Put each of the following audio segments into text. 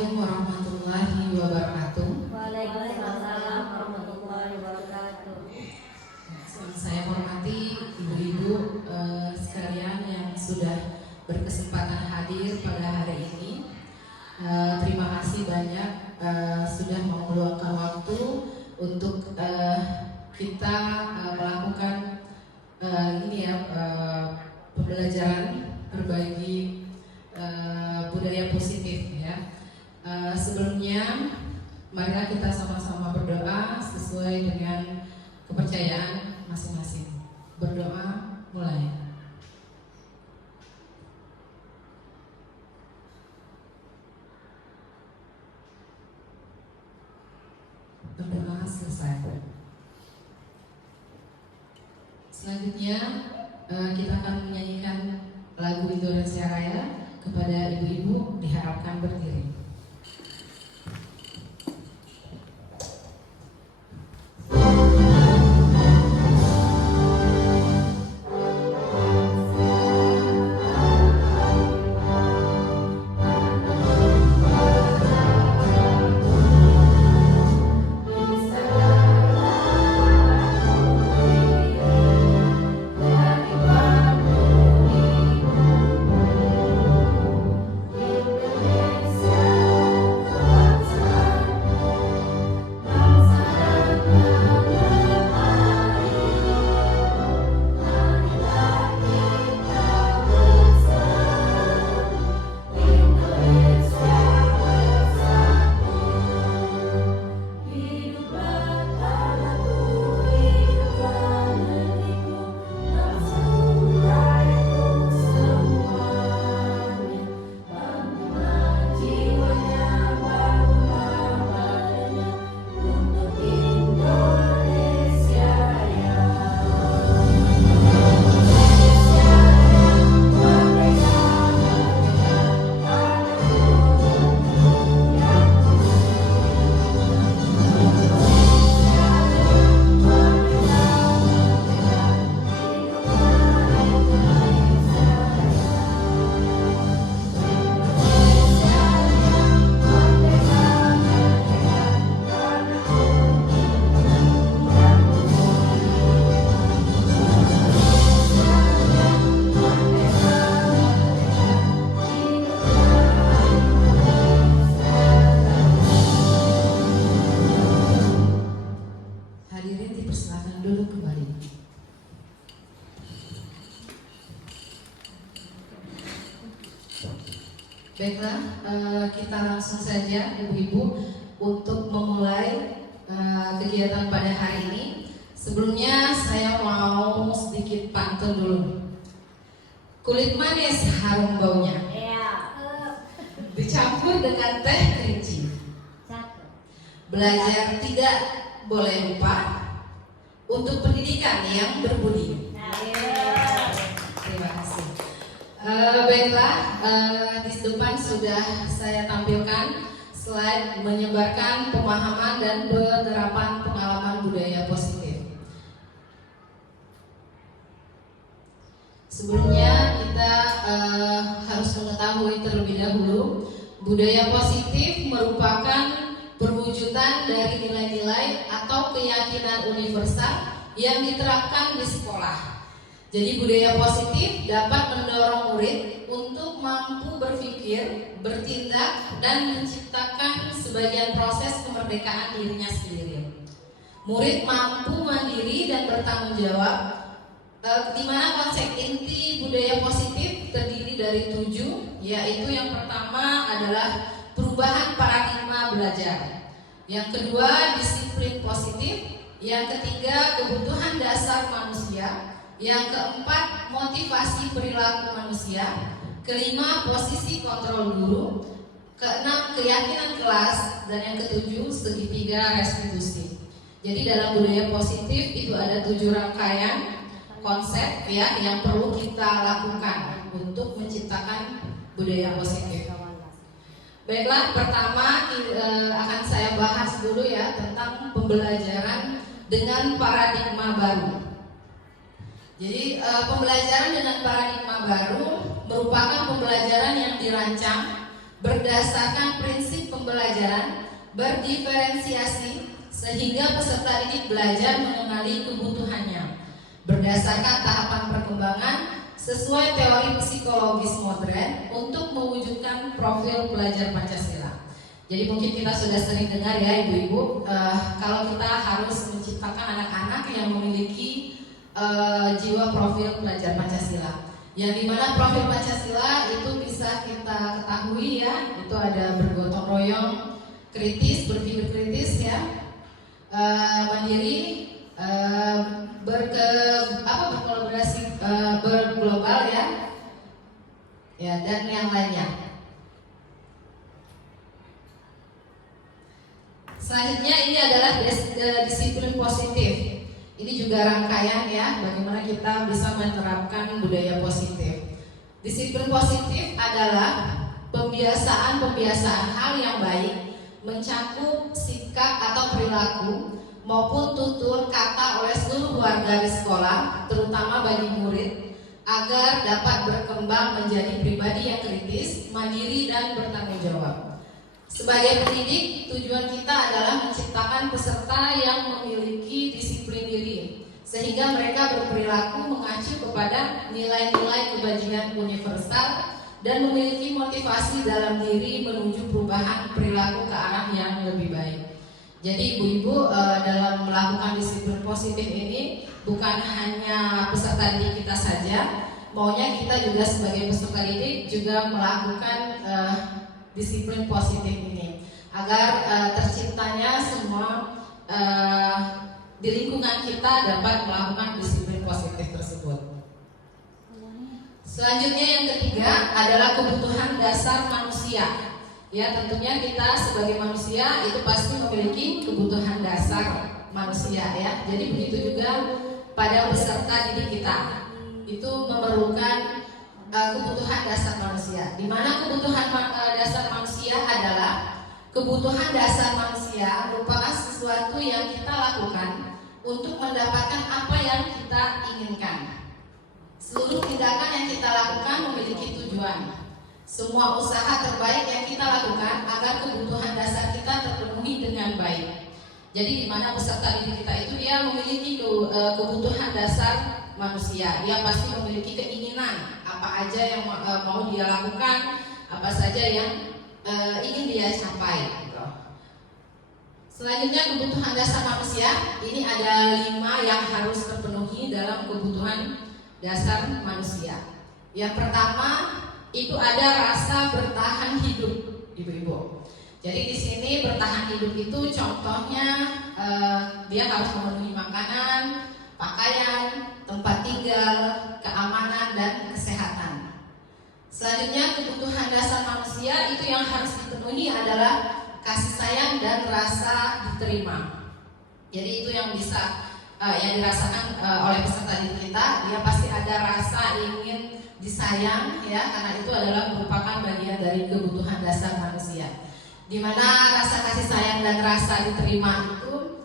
Assalamualaikum warahmatullahi wabarakatuh. Waalaikumsalam warahmatullahi wabarakatuh. Saya hormati ibu-ibu sekalian yang sudah berkesempatan hadir pada hari ini. Terima kasih banyak sudah meluangkan waktu untuk kita melakukan pembelajaran berbagi budaya positif ya. Sebelumnya marilah kita sama-sama berdoa sesuai dengan kepercayaan masing-masing. Berdoa mulai. Berdoa selesai. Selanjutnya kita akan menyanyikan lagu Indonesia Raya. Kepada ibu-ibu diharapkan berdiri. Baiklah, kita langsung saja ibu-ibu untuk memulai kegiatan pada hari ini. Sebelumnya saya mau sedikit pantun dulu. Kulit manis harum baunya, dicampur dengan teh kerinci. Belajar tidak boleh lupa untuk pendidikan yang berbudi. Terima kasih. Baiklah, di depan sudah saya tampilkan slide menyebarkan pemahaman dan penerapan pengalaman budaya positif. Sebelumnya kita harus mengetahui terlebih dahulu, budaya positif merupakan perwujudan dari nilai-nilai atau keyakinan universal yang diterapkan di sekolah. Jadi budaya positif dapat mendorong murid untuk mampu berpikir, bertindak, dan menciptakan sebagian proses kemerdekaan dirinya sendiri. Murid mampu mandiri dan bertanggung jawab, di mana konsep inti budaya positif terdiri dari 7, yaitu yang pertama adalah perubahan paradigma belajar. Yang kedua, disiplin positif. Yang ketiga, kebutuhan dasar manusia. Yang keempat, motivasi perilaku manusia. Kelima, posisi kontrol guru. Keenam, keyakinan kelas. Dan yang ketujuh, segitiga restitusi. Jadi dalam budaya positif itu ada 7 rangkaian konsep ya yang perlu kita lakukan untuk menciptakan budaya positif. Baiklah, pertama akan saya bahas dulu ya tentang pembelajaran dengan paradigma baru. Jadi pembelajaran dengan paradigma baru merupakan pembelajaran yang dirancang berdasarkan prinsip pembelajaran berdiferensiasi sehingga peserta didik belajar mengenali kebutuhannya berdasarkan tahapan perkembangan sesuai teori psikologis modern untuk mewujudkan profil pelajar Pancasila. Jadi mungkin kita sudah sering dengar ya ibu-ibu, kalau kita harus menciptakan anak-anak yang memiliki jiwa profil pelajar Pancasila. Yang dimana profil Pancasila itu bisa kita ketahui ya, itu ada bergotong royong, kritis, berpikir kritis ya, mandiri, berkolaborasi, berglobal ya dan yang lainnya. Selanjutnya ini adalah disiplin positif. Ini juga rangkaian ya, bagaimana kita bisa menerapkan budaya positif. Disiplin positif adalah pembiasaan hal yang baik, mencakup sikap atau perilaku maupun tutur kata oleh seluruh warga di sekolah, terutama bagi murid, agar dapat berkembang menjadi pribadi yang kritis, mandiri, dan bertanggung jawab. Sebagai pendidik, tujuan kita adalah menciptakan peserta yang memiliki disiplin diri, sehingga mereka berperilaku mengacu kepada nilai-nilai kebajikan universal dan memiliki motivasi dalam diri menuju perubahan perilaku ke arah yang lebih baik. Jadi ibu-ibu dalam melakukan disiplin positif ini bukan hanya peserta didik kita saja, maunya kita juga sebagai peserta didik juga melakukan disiplin positif ini agar terciptanya semua di lingkungan kita dapat melakukan disiplin positif tersebut. Selanjutnya yang ketiga adalah kebutuhan dasar manusia. Ya, tentunya kita sebagai manusia itu pasti memiliki kebutuhan dasar manusia ya. Jadi begitu juga pada peserta didik kita itu memerlukan kebutuhan dasar manusia. Di mana kebutuhan dasar manusia adalah kebutuhan dasar manusia merupakan sesuatu yang kita lakukan untuk mendapatkan apa yang kita inginkan. Seluruh tindakan yang kita lakukan memiliki tujuan. Semua usaha terbaik yang kita lakukan agar kebutuhan dasar kita terpenuhi dengan baik. Jadi di mana peserta didik kita itu dia memiliki kebutuhan dasar manusia. Dia pasti memiliki keinginan apa aja yang mau dia lakukan, apa saja yang ingin dia capai. Selanjutnya kebutuhan dasar manusia, ini ada 5 yang harus terpenuhi dalam kebutuhan dasar manusia. Yang pertama itu ada rasa bertahan hidup, ibu-ibu. Jadi di sini bertahan hidup itu contohnya dia harus memenuhi makanan, pakaian, tempat tinggal, keamanan dan kesehatan. Selanjutnya kebutuhan dasar manusia itu yang harus dipenuhi adalah kasih sayang dan rasa diterima. Jadi itu yang bisa yang dirasakan oleh peserta didik kita. Dia pasti ada rasa ingin disayang ya, karena itu adalah merupakan bagian dari kebutuhan dasar manusia. Di mana rasa kasih sayang dan rasa diterima itu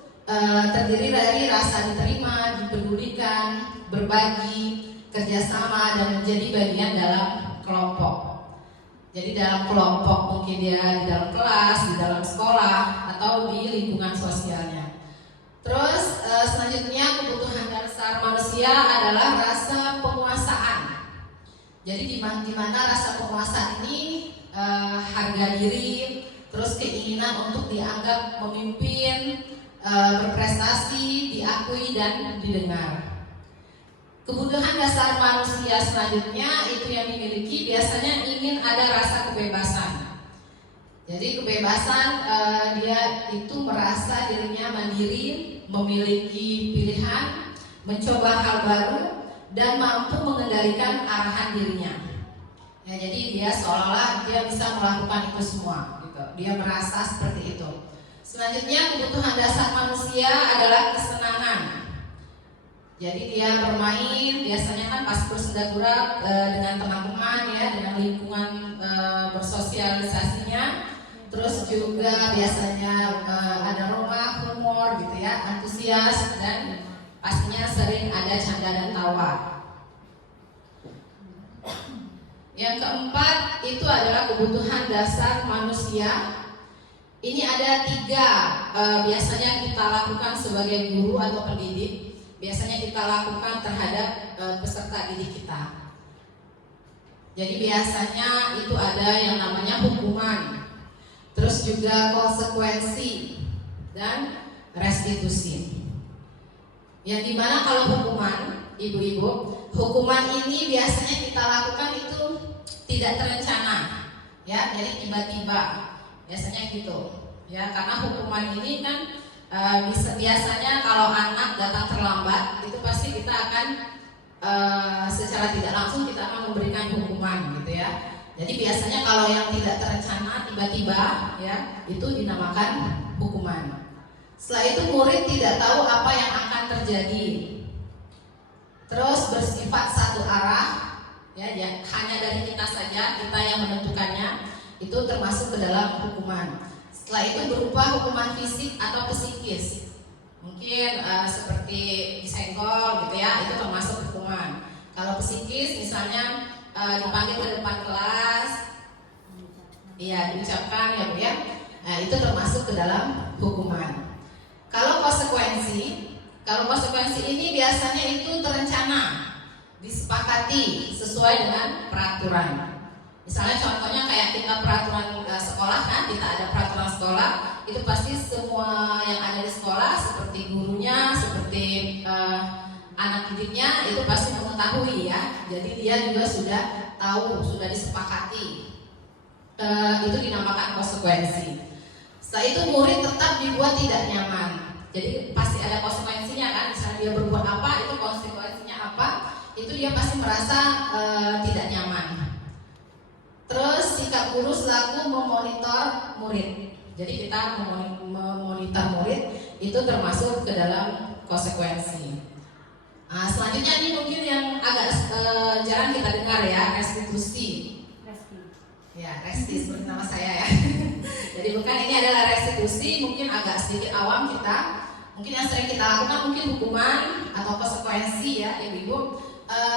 terdiri dari rasa diterima, dipedulikan, berbagi, kerjasama, dan menjadi bagian dalam kelompok. Jadi dalam kelompok mungkin dia di dalam kelas, di dalam sekolah, atau di lingkungan sosialnya. Terus selanjutnya kebutuhan dasar manusia adalah rasa penguasaan. Jadi di mana rasa penguasaan ini harga diri, terus keinginan untuk dianggap memimpin, berprestasi, diakui dan didengar. Kebutuhan dasar manusia selanjutnya itu yang dimiliki biasanya ingin ada rasa kebebasan. Jadi kebebasan dia itu merasa dirinya mandiri, memiliki pilihan, mencoba hal baru dan mampu mengendalikan arahan dirinya. Ya, jadi dia seolah-olah dia bisa melakukan itu semua, gitu. Dia merasa seperti itu. Selanjutnya kebutuhan dasar manusia adalah kesenangan. Jadi dia bermain, biasanya kan pas bersenda-gurau dengan teman-teman ya, dengan lingkungan bersosialisasinya. Terus juga biasanya ada romah, humor gitu ya, antusias dan pastinya sering ada canda dan tawa. Yang keempat itu adalah kebutuhan dasar manusia. Ini ada 3 biasanya kita lakukan sebagai guru atau pendidik. Biasanya kita lakukan terhadap peserta didik kita. Jadi biasanya itu ada yang namanya hukuman, terus juga konsekuensi dan restitusi. Yang dimana kalau hukuman, ibu-ibu, hukuman ini biasanya kita lakukan itu tidak terencana, ya, jadi tiba-tiba, biasanya gitu, ya, karena hukuman ini kan biasanya kalau anak datang terlambat, itu pasti kita akan secara tidak langsung kita akan memberikan hukuman, gitu ya. Jadi biasanya kalau yang tidak terencana tiba-tiba, ya, itu dinamakan hukuman. Setelah itu murid tidak tahu apa yang akan terjadi. Terus bersifat satu arah, ya, hanya dari kita saja, kita yang menentukannya, itu termasuk ke dalam hukuman. Setelah itu berupa hukuman fisik atau psikis, mungkin seperti disenggol gitu ya, itu termasuk hukuman. Kalau psikis misalnya dipanggil ke depan kelas, iya, diucapkan ya Bu ya, nah, itu termasuk ke dalam hukuman. Kalau konsekuensi ini biasanya itu terencana, disepakati sesuai dengan peraturan. Misalnya contohnya kayak kita peraturan sekolah kan, kita ada peraturan sekolah, itu pasti semua yang ada di sekolah seperti gurunya, seperti anak didiknya itu pasti mengetahui ya. Jadi dia juga sudah tahu, sudah disepakati. Itu dinamakan konsekuensi. Setelah itu murid tetap dibuat tidak nyaman. Jadi pasti ada konsekuensinya kan, misalnya dia berbuat apa, itu konsekuensinya apa, itu dia pasti merasa tidak nyaman. Terus sikap guru selaku memonitor murid. Jadi kita memonitor murid itu termasuk ke dalam konsekuensi. Nah, selanjutnya ini mungkin yang agak jarang kita dengar ya, restitusi. Ya, resti seperti nama saya ya. Jadi bukan, ini adalah restitusi, mungkin agak sedikit awam kita. Mungkin yang sering kita lakukan mungkin hukuman atau konsekuensi ya, ibu-ibu.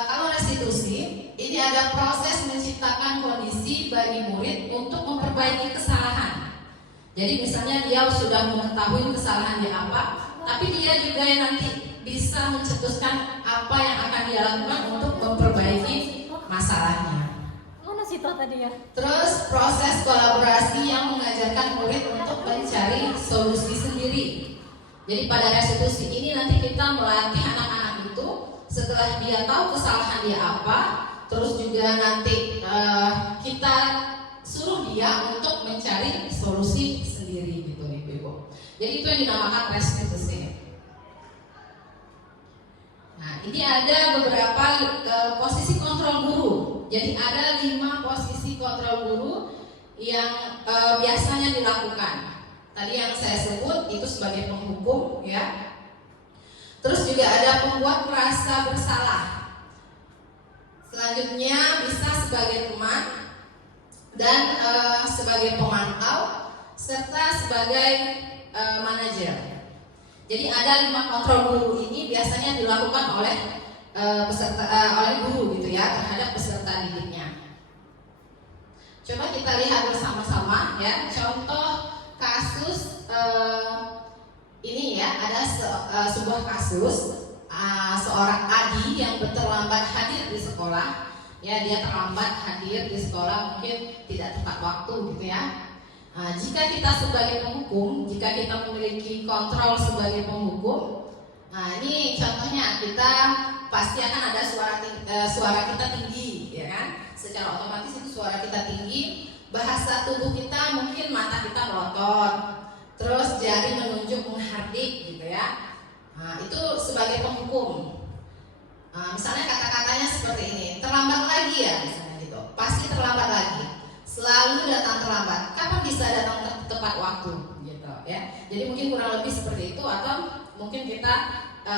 Kalau restitusi, ini ada proses menciptakan kondisi bagi murid untuk memperbaiki kesalahan. Jadi misalnya dia sudah mengetahui kesalahan dia apa, tapi dia juga yang nanti bisa mencetuskan apa yang akan dia lakukan untuk memperbaiki masalahnya. Terus proses kolaborasi yang mengajarkan murid untuk mencari solusi sendiri. Jadi pada restitusi ini nanti kita melatih anak-anak itu setelah dia tahu kesalahan dia apa, terus juga nanti kita suruh dia untuk mencari solusi sendiri gitu ibu-ibu. Jadi itu yang dinamakan restitusi. Nah, ini ada beberapa posisi kontrol guru. Jadi ada 5 posisi kontrol guru yang biasanya dilakukan. Tadi yang saya sebut itu sebagai penghukum ya. Terus juga ada pembuat merasa bersalah. Selanjutnya bisa sebagai teman dan sebagai pemantau serta sebagai manajer. Jadi ada 5 kontrol guru ini biasanya dilakukan oleh oleh guru gitu ya terhadap peserta didiknya. Coba kita lihat bersama-sama ya contoh kasus ini ya, ada sebuah kasus seorang Adi yang terlambat hadir di sekolah. Ya, dia terlambat hadir di sekolah, mungkin tidak tepat waktu gitu ya. Jika kita sebagai penghukum, jika kita memiliki kontrol sebagai penghukum, ini contohnya kita pasti akan ada suara kita tinggi, ya kan? Secara otomatis itu suara kita tinggi, bahasa tubuh kita mungkin mata kita melotot, terus jari menunjuk menghardik gitu ya. Itu sebagai penghukum. Misalnya kata-katanya seperti ini, terlambat lagi ya, misalnya gitu. Pasti terlambat lagi. Selalu datang terlambat. Kapan bisa datang tepat waktu gitu ya. Jadi mungkin kurang lebih seperti itu, atau mungkin kita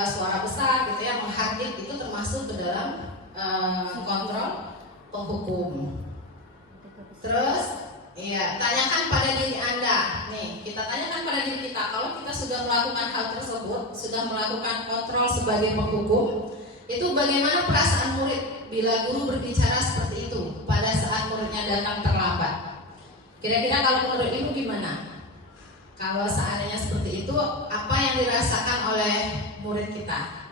suara besar gitu ya, menghardik, itu termasuk ke dalam kontrol penghukum. Terus iya, tanyakan pada diri Anda. Nih, kita tanyakan pada diri kita, kalau kita sudah melakukan hal tersebut, sudah melakukan kontrol sebagai penghukum, Itu bagaimana perasaan murid bila guru berbicara seperti itu pada saat muridnya datang terlambat? Kira-kira kalau menurut Ibu gimana? Kalau seandainya seperti itu, apa yang dirasakan oleh murid kita?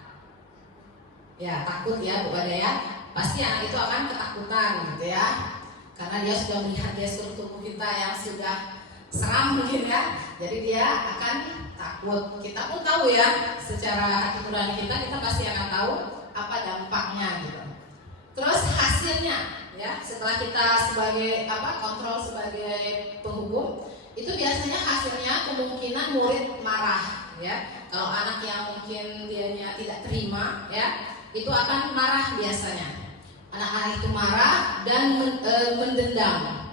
Ya, takut ya Bu Bada ya. Pasti anak itu akan ketakutan gitu ya. Karena dia sudah melihat gestur tubuh kita yang sudah seram mungkin ya. Jadi dia akan takut. Kita pun tahu ya, secara hati nurani kita pasti akan tahu apa dampaknya gitu. Terus hasilnya ya, setelah kita sebagai kontrol sebagai penghukum, itu biasanya hasilnya kemungkinan murid marah ya. Kalau anak yang mungkin dianya tidak terima ya, itu akan marah biasanya. Anak-anak itu marah dan mendendam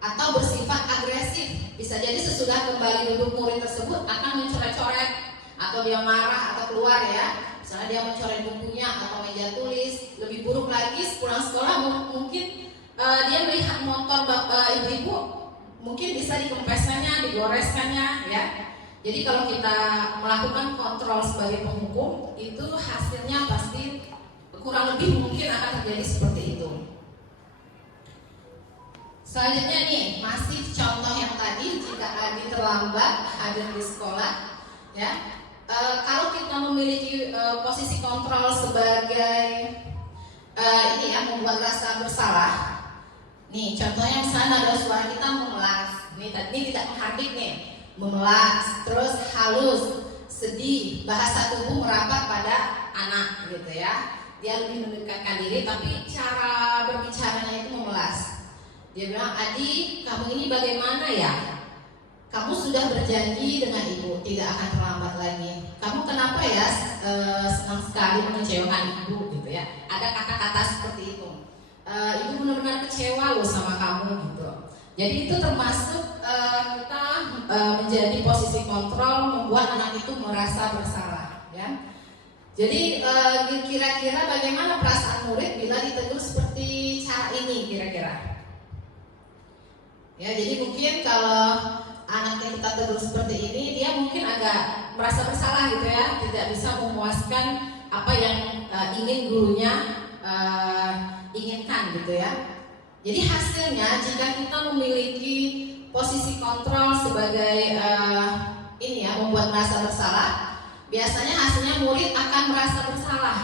atau bersifat agresif. Bisa jadi sesudah kembali duduk murid tersebut akan mencoret-coret, atau dia marah atau keluar ya. Misalnya dia mencoret bukunya atau meja tulis. Lebih buruk lagi sepulang sekolah mungkin dia melihat motor ibu-ibu, mungkin bisa dikempeskannya, digoreskannya ya. Jadi kalau kita melakukan kontrol sebagai penghukum, itu hasilnya pasti kurang lebih mungkin akan terjadi seperti itu. Selanjutnya nih, masih contoh yang tadi, jika Adi terlambat hadir di sekolah ya. Kalau kita memiliki posisi kontrol sebagai ini ya, membuat rasa bersalah. Nih contohnya misalnya ada suara kita memelas. Nih tadi tidak menghardik nih, memelas, terus halus, sedih, bahasa tubuh merapat pada anak gitu ya. Dia lebih mendekatkan diri, tapi cara berbicaranya itu memelas. Dia bilang, Adi, kamu ini bagaimana ya? Kamu sudah berjanji dengan ibu tidak akan terlambat lagi. Kamu kenapa ya senang sekali mengecewakan ibu gitu ya? Ada kata-kata seperti itu. Ibu benar-benar kecewa loh sama kamu gitu. Jadi itu termasuk kita menjadi posisi kontrol, membuat anak itu merasa bersalah ya. Jadi kira-kira bagaimana perasaan murid bila ditegur seperti cara ini kira-kira? Ya, jadi mungkin kalau anaknya kita tegur seperti ini, dia mungkin agak merasa bersalah gitu ya, tidak bisa memuaskan apa yang ingin gurunya inginkan gitu ya. Jadi hasilnya jika kita memiliki posisi kontrol sebagai ini ya, membuat merasa bersalah, biasanya hasilnya murid akan merasa bersalah.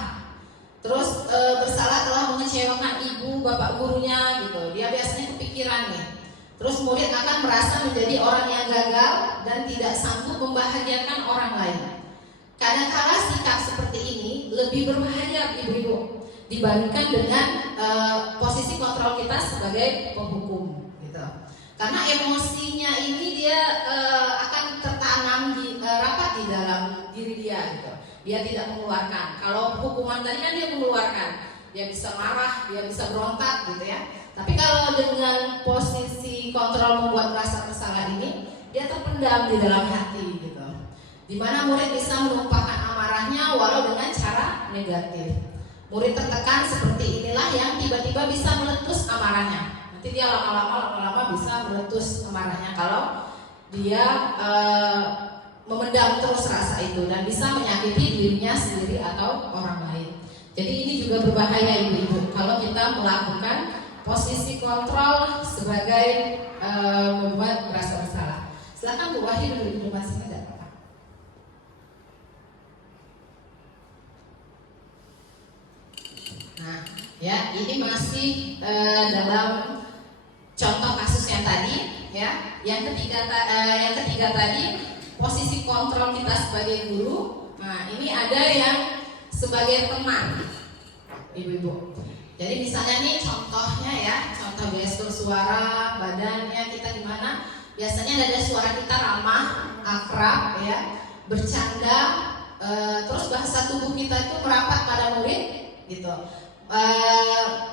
Terus bersalah telah mengecewakan ibu, bapak gurunya gitu. Dia biasanya kepikiran nih. Terus murid akan merasa menjadi orang yang gagal dan tidak sanggup membahagiakan orang lain. Kadang-kala sikap seperti ini lebih berbahaya ibu-ibu dibandingkan dengan posisi kontrol kita sebagai penghukum gitu. Karena emosinya ini dia akan tertanam rapat di dalam diri dia gitu. Dia tidak mengeluarkan. Kalau hukuman tadi kan dia mengeluarkan. Dia bisa marah, dia bisa berontak gitu ya. Tapi kalau dengan posisi kontrol membuat rasa bersalah ini, dia terpendam di dalam hati gitu. Dimana murid bisa menumpahkan amarahnya walau dengan cara negatif. Murid tertekan seperti inilah yang tiba-tiba bisa meletus amarahnya. Nanti dia lama-lama bisa meletus amarahnya kalau dia memendam terus rasa itu dan bisa menyakiti dirinya sendiri atau orang lain. Jadi ini juga berbahaya ibu-ibu kalau kita melakukan posisi kontrol sebagai membuat merasa bersalah. Silakan Bu Wahyu dulu informasinya tidak apa-apa. Nah, ya ini masih dalam contoh kasus yang tadi, ya. Yang ketiga tadi posisi kontrol kita sebagai guru. Nah, ini ada yang sebagai teman, ibu-ibu. Jadi misalnya nih contohnya ya, contoh gestur suara, badannya kita gimana? Biasanya ada suara kita ramah, akrab ya, bercanda, terus bahasa tubuh kita itu merapat pada murid gitu.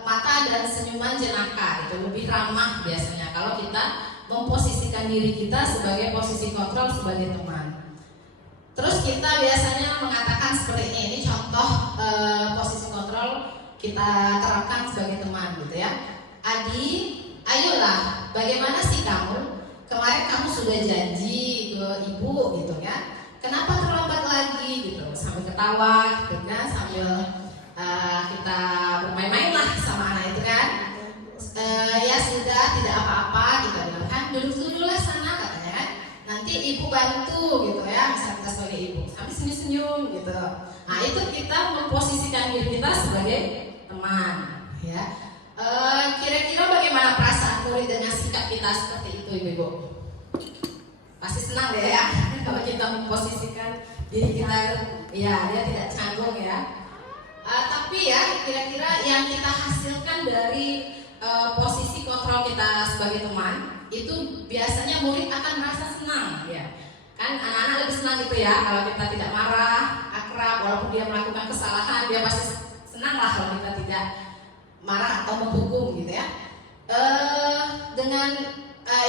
Mata dan senyuman jenaka itu lebih ramah biasanya kalau kita memposisikan diri kita sebagai posisi kontrol sebagai teman. Terus kita biasanya mengatakan seperti ini contoh posisi kontrol kita terapkan sebagai teman gitu ya. Adi, ayolah, bagaimana sih kamu? Kemarin kamu sudah janji ke ibu gitu ya. Kenapa terlambat lagi gitu? Sambil ketawa gitu kan, sambil kita bermain-main lah sama anak itu kan. Ya sudah, tidak apa-apa, kita bilang kan, duduk dulu lah sana katanya kan. Nanti ibu bantu gitu ya, misal kita sebagai ibu, sambil senyum-senyum gitu. Nah itu kita memposisikan diri kita sebagai teman ya. Kira-kira bagaimana perasaan murid dengan sikap kita seperti itu ibu-ibu? Pasti senang deh ya kalau kita memposisikan diri kita, ya dia tidak canggung ya. Tapi ya kira-kira yang kita hasilkan dari posisi kontrol kita sebagai teman itu biasanya murid akan merasa senang ya. Kan anak-anak lebih senang gitu ya kalau kita tidak marah, akrab, walaupun dia melakukan kesalahan dia pasti senang lah kalau kita tidak marah atau menghukum gitu ya. Dengan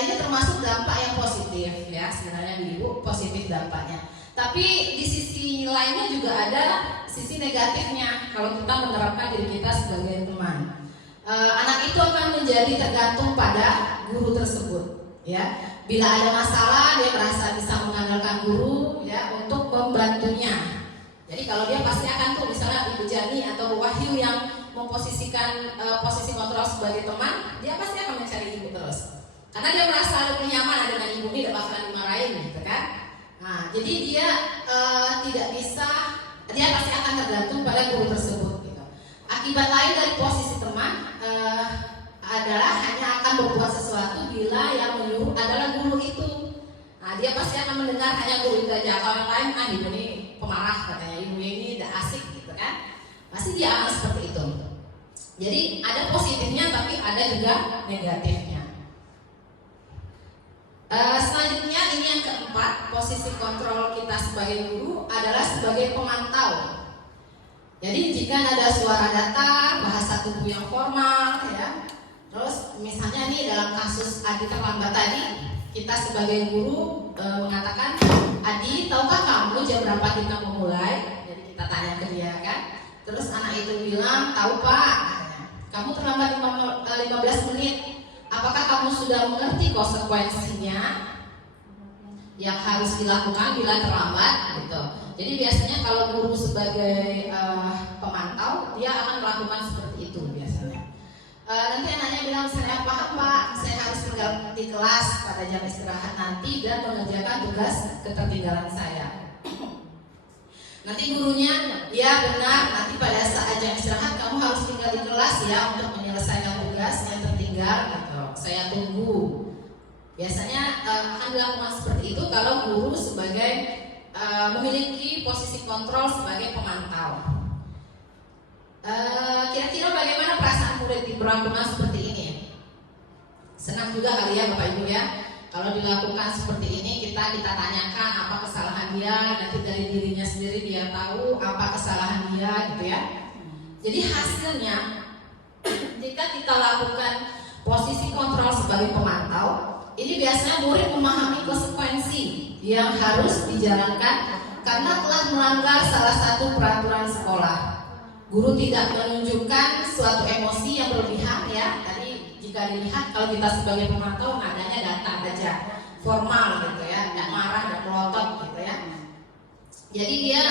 ini termasuk dampak yang positif ya, sebenarnya ibu positif dampaknya. Tapi di sisi lainnya juga ada sisi negatifnya kalau kita menerapkan diri kita sebagai teman. Anak itu akan menjadi tergantung pada guru tersebut ya. Bila ada masalah dia merasa bisa mengandalkan guru ya untuk membantunya. Jadi kalau dia pasti akan tuh misalnya Ibu Jani atau Wahyu yang memposisikan posisi kontrol sebagai teman, dia pasti akan mencari ibu terus. Karena dia merasa lebih nyaman dengan ibu, tidak bakalan dimarahin gitu kan. Nah, jadi dia tidak bisa, dia pasti akan tergantung pada guru tersebut gitu. Akibat lain dari posisi teman adalah hanya akan berbuat sesuatu bila yang menyuruh adalah guru itu. Nah, dia pasti akan mendengar hanya guru itu aja. Kalau yang lain, ibu ini pemarah katanya, ibu ini tidak asik gitu kan. Pasti dia akan seperti itu. Jadi ada positifnya tapi ada juga negatifnya. Selanjutnya ini yang keempat, posisi kontrol kita sebagai guru adalah sebagai pemantau. Jadi jika ada suara datar, bahasa tubuh yang formal ya. Terus misalnya nih dalam kasus Adi terlambat tadi, kita sebagai guru mengatakan, Adi, tahukah kamu jam berapa kita memulai? Jadi kita tanya ke dia kan. Terus anak itu bilang, tahu Pak, katanya. Kamu terlambat 15 menit. Apakah kamu sudah mengerti konsekuensinya yang harus dilakukan bila terlambat? Gitu. Jadi biasanya kalau guru sebagai pemantau, dia akan melakukan seperti itu biasanya. Nanti anaknya bilang, saya paham Pak, saya harus tinggal di kelas pada jam istirahat nanti dan mengerjakan tugas ketertinggalan saya. Nanti gurunya, ya benar, nanti pada saat jam istirahat kamu harus tinggal di kelas ya untuk menyelesaikan tugas yang tertinggal gitu. Saya tunggu. Biasanya akan dilakukan seperti itu kalau guru sebagai memiliki posisi kontrol sebagai pemantau. Kira-kira bagaimana perasaan murid diperlakukan seperti ini? Senang juga kali ya Bapak Ibu ya. Kalau dilakukan seperti ini kita tanyakan apa kesalahan dia, nanti dari dirinya sendiri dia tahu apa kesalahan dia gitu ya. Jadi hasilnya jika kita lakukan posisi kontrol sebagai pemantau, ini biasanya murid memahami konsekuensi yang harus dijalankan karena telah melanggar salah satu peraturan sekolah. Guru tidak menunjukkan suatu emosi yang berlebihan ya. Tadi jika dilihat kalau kita sebagai pemantau nadanya datar aja, formal gitu ya, tidak marah dan melotot gitu ya. Jadi dia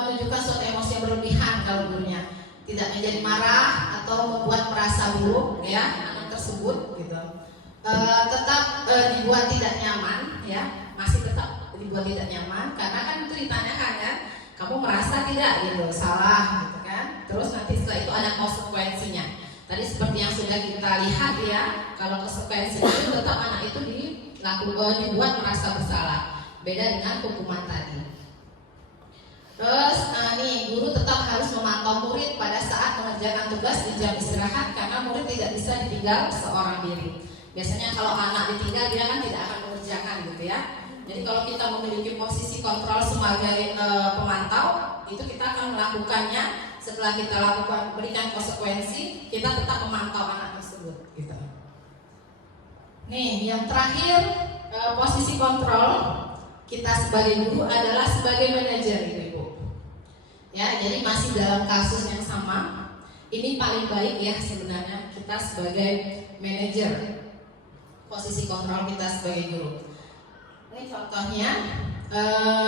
menunjukkan suatu emosi yang berlebihan kalau gurunya, tidak menjadi marah atau membuat merasa buruk ya anak tersebut gitu. Tetap dibuat tidak nyaman ya, masih tetap dibuat tidak nyaman karena kan itu ditanyakan kan, kamu merasa tidak gitu salah gitu kan. Terus nanti setelah itu ada konsekuensinya. Tadi seperti yang sudah kita lihat ya, kalau konsekuensinya itu tetap anak itu dibuat merasa bersalah. Beda dengan hukuman tadi. Terus nih guru tetap harus memantau murid pada saat mengerjakan tugas di jam istirahat karena murid tidak bisa ditinggal seorang diri. Biasanya kalau anak ditinggal dia kan tidak akan mengerjakan gitu ya. Jadi kalau kita memiliki posisi kontrol sebagai pemantau, itu kita akan melakukannya. Setelah kita lakukan berikan konsekuensi, kita tetap memantau anak tersebut gitu. Nih yang terakhir, posisi kontrol kita sebagai guru adalah sebagai manajer ibu-ibu. Ya, jadi masih dalam kasus yang sama. Ini paling baik ya sebenarnya kita sebagai manajer, posisi kontrol kita sebagai guru. Ini contohnya,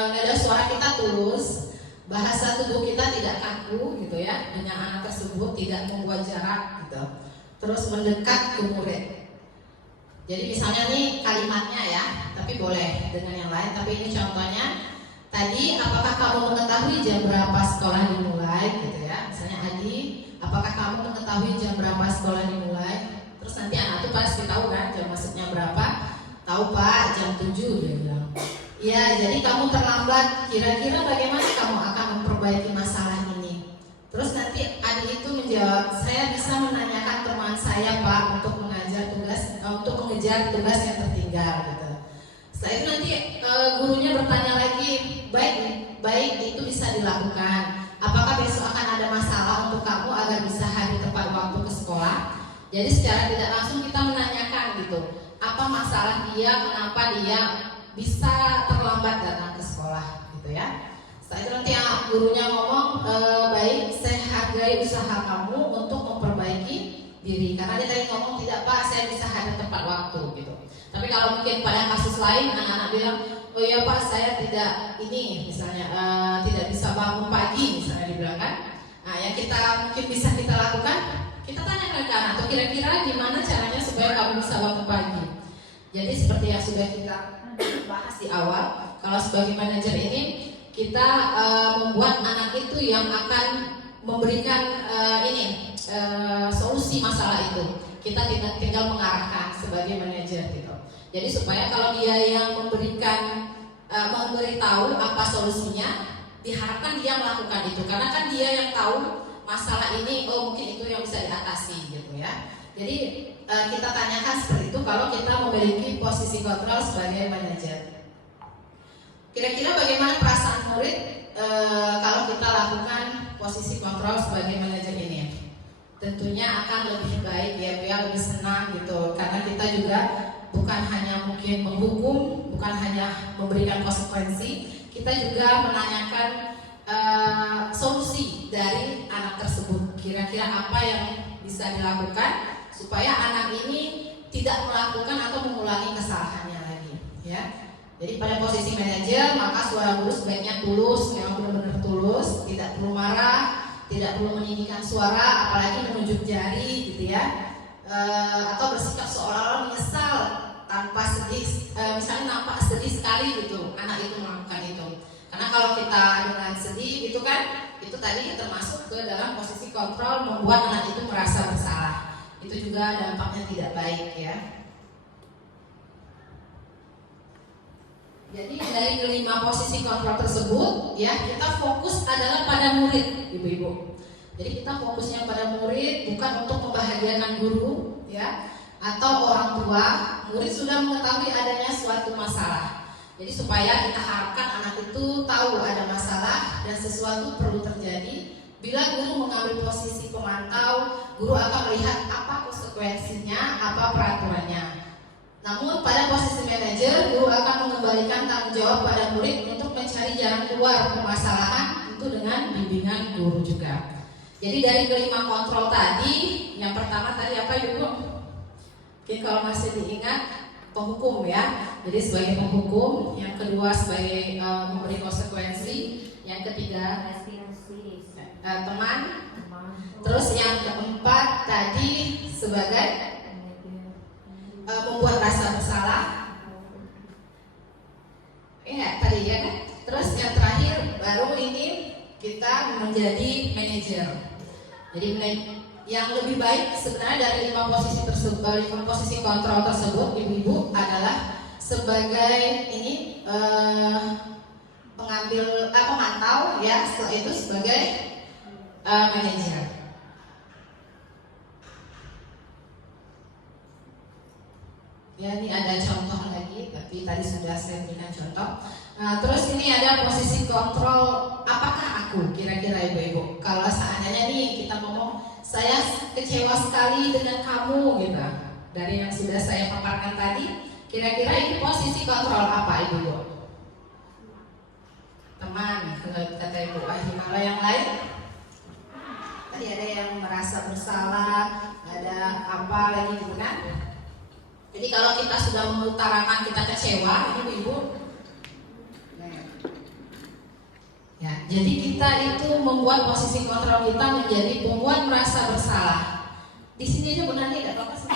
nada suara kita tulus, bahasa tubuh kita tidak kaku gitu ya dengan anak tersebut, tidak membuat jarak gitu. Terus mendekat ke murid. Jadi misalnya nih kalimatnya ya, tapi boleh dengan yang lain. Tapi ini contohnya. Tadi, apakah kamu mengetahui jam berapa sekolah dimulai gitu ya. Misalnya Adi, apakah kamu mengetahui jam berapa sekolah dimulai? Terus nanti anak tuh pasti tahu kan jam masuknya berapa. Tahu Pak, jam 7 dia bilang. Iya, jadi kamu terlambat. Kira-kira bagaimana kamu akan memperbaiki masalah ini? Terus nanti Adi itu menjawab, saya bisa menanyakan teman saya Pak untuk mengejar tugas yang tertinggal gitu. Setelah itu nanti gurunya bertanya lagi, baik itu bisa dilakukan. Apakah besok akan ada masalah untuk kamu agar bisa hadir tepat waktu ke sekolah? Jadi secara tidak langsung kita menanyakan gitu, apa masalah dia, kenapa dia bisa terlambat datang ke sekolah gitu ya. Setelah itu nanti gurunya ngomong, baik, saya hargai usaha kamu untuk memperbaiki diri. Karena dia tadi ngomong, tidak Pak, saya bisa hadir tepat waktu gitu. Tapi kalau mungkin pada kasus lain anak-anak bilang, oh iya Pak, saya tidak misalnya tidak bisa bangun pagi misalnya dibilang kan. Nah yang kita mungkin bisa kita lakukan, kita tanyakan ke anak, atau kira-kira gimana caranya supaya kamu bisa bangun pagi. Jadi seperti yang sudah kita bahas di awal, kalau sebagai manajer ini kita membuat anak itu yang akan memberikan solusi masalah itu. Kita tinggal mengarahkan sebagai manajer gitu. Jadi supaya kalau dia yang memberitahu apa solusinya, diharapkan dia melakukan itu. Karena kan dia yang tahu masalah ini, oh mungkin itu yang bisa diatasi gitu ya. Jadi kita tanyakan seperti itu kalau kita memiliki posisi kontrol sebagai manajer. Kira-kira bagaimana perasaan murid kalau kita lakukan posisi kontrol sebagai manajer ini? Tentunya akan lebih baik ya, lebih senang gitu. Karena kita juga bukan hanya mungkin menghukum, bukan hanya memberikan konsekuensi, kita juga menanyakan solusi dari anak tersebut. Kira-kira apa yang bisa dilakukan supaya anak ini tidak melakukan atau mengulangi kesalahannya lagi ya. Jadi pada posisi manajer, maka suara guru sebaiknya tulus, memang benar-benar tulus, tidak perlu marah, tidak perlu meninggikan suara, apalagi menunjuk jari gitu ya, atau bersikap seolah-olah menyesal tanpa sedih, misalnya nampak sedih sekali gitu anak itu melakukan itu. Karena kalau kita dengan sedih gitu kan, itu tadi termasuk ke dalam posisi kontrol, membuat anak itu merasa bersalah. Itu juga dampaknya tidak baik ya. Jadi dari kelima posisi kontrol tersebut ya, kita fokus adalah pada murid, ibu-ibu. Jadi kita fokusnya pada murid, bukan untuk membahagiakan guru ya, atau orang tua. Murid sudah mengetahui adanya suatu masalah. Jadi supaya kita harapkan anak itu tahu ada masalah dan sesuatu perlu terjadi. Bila guru mengambil posisi pemantau, guru akan melihat apa konsekuensinya, apa peraturannya. Namun pada posisi manajer, guru akan mengembalikan tanggung jawab pada murid untuk mencari jalan keluar permasalahan, tentu dengan bimbingan guru juga. Jadi dari kelima kontrol tadi, yang pertama tadi apa Ibu? Oke, kalau masih diingat, penghukum ya. Jadi sebagai penghukum, yang kedua sebagai memberi konsekuensi, yang ketiga teman. Terus yang keempat tadi sebagai membuat rasa bersalah. Ya tadi ya kan. Terus yang terakhir baru ini kita menjadi manajer. Jadi yang lebih baik sebenarnya dari lima posisi tersebut, posisi kontrol tersebut, ibu-ibu adalah sebagai ini pemantau ya, setelah itu sebagai manajer. Ya ini ada contoh lagi, tapi tadi sudah saya berikan contoh. Nah, terus ini ada posisi kontrol, apakah aku kira-kira ibu-ibu? Kalau seandainya nih kita ngomong, saya kecewa sekali dengan kamu gitu. Dari yang sudah saya paparkan tadi, kira-kira ini posisi kontrol apa ibu-ibu? Teman, kata ibu. Kalau yang lain? Tadi ada yang merasa bersalah, ada apa lagi gitu kan? Jadi kalau kita sudah mengutarakan kita kecewa, ibu-ibu, ya jadi kita itu membuat posisi kontrol kita menjadi membuat merasa bersalah. Di sini aja benarnya nggak apa-apa sih.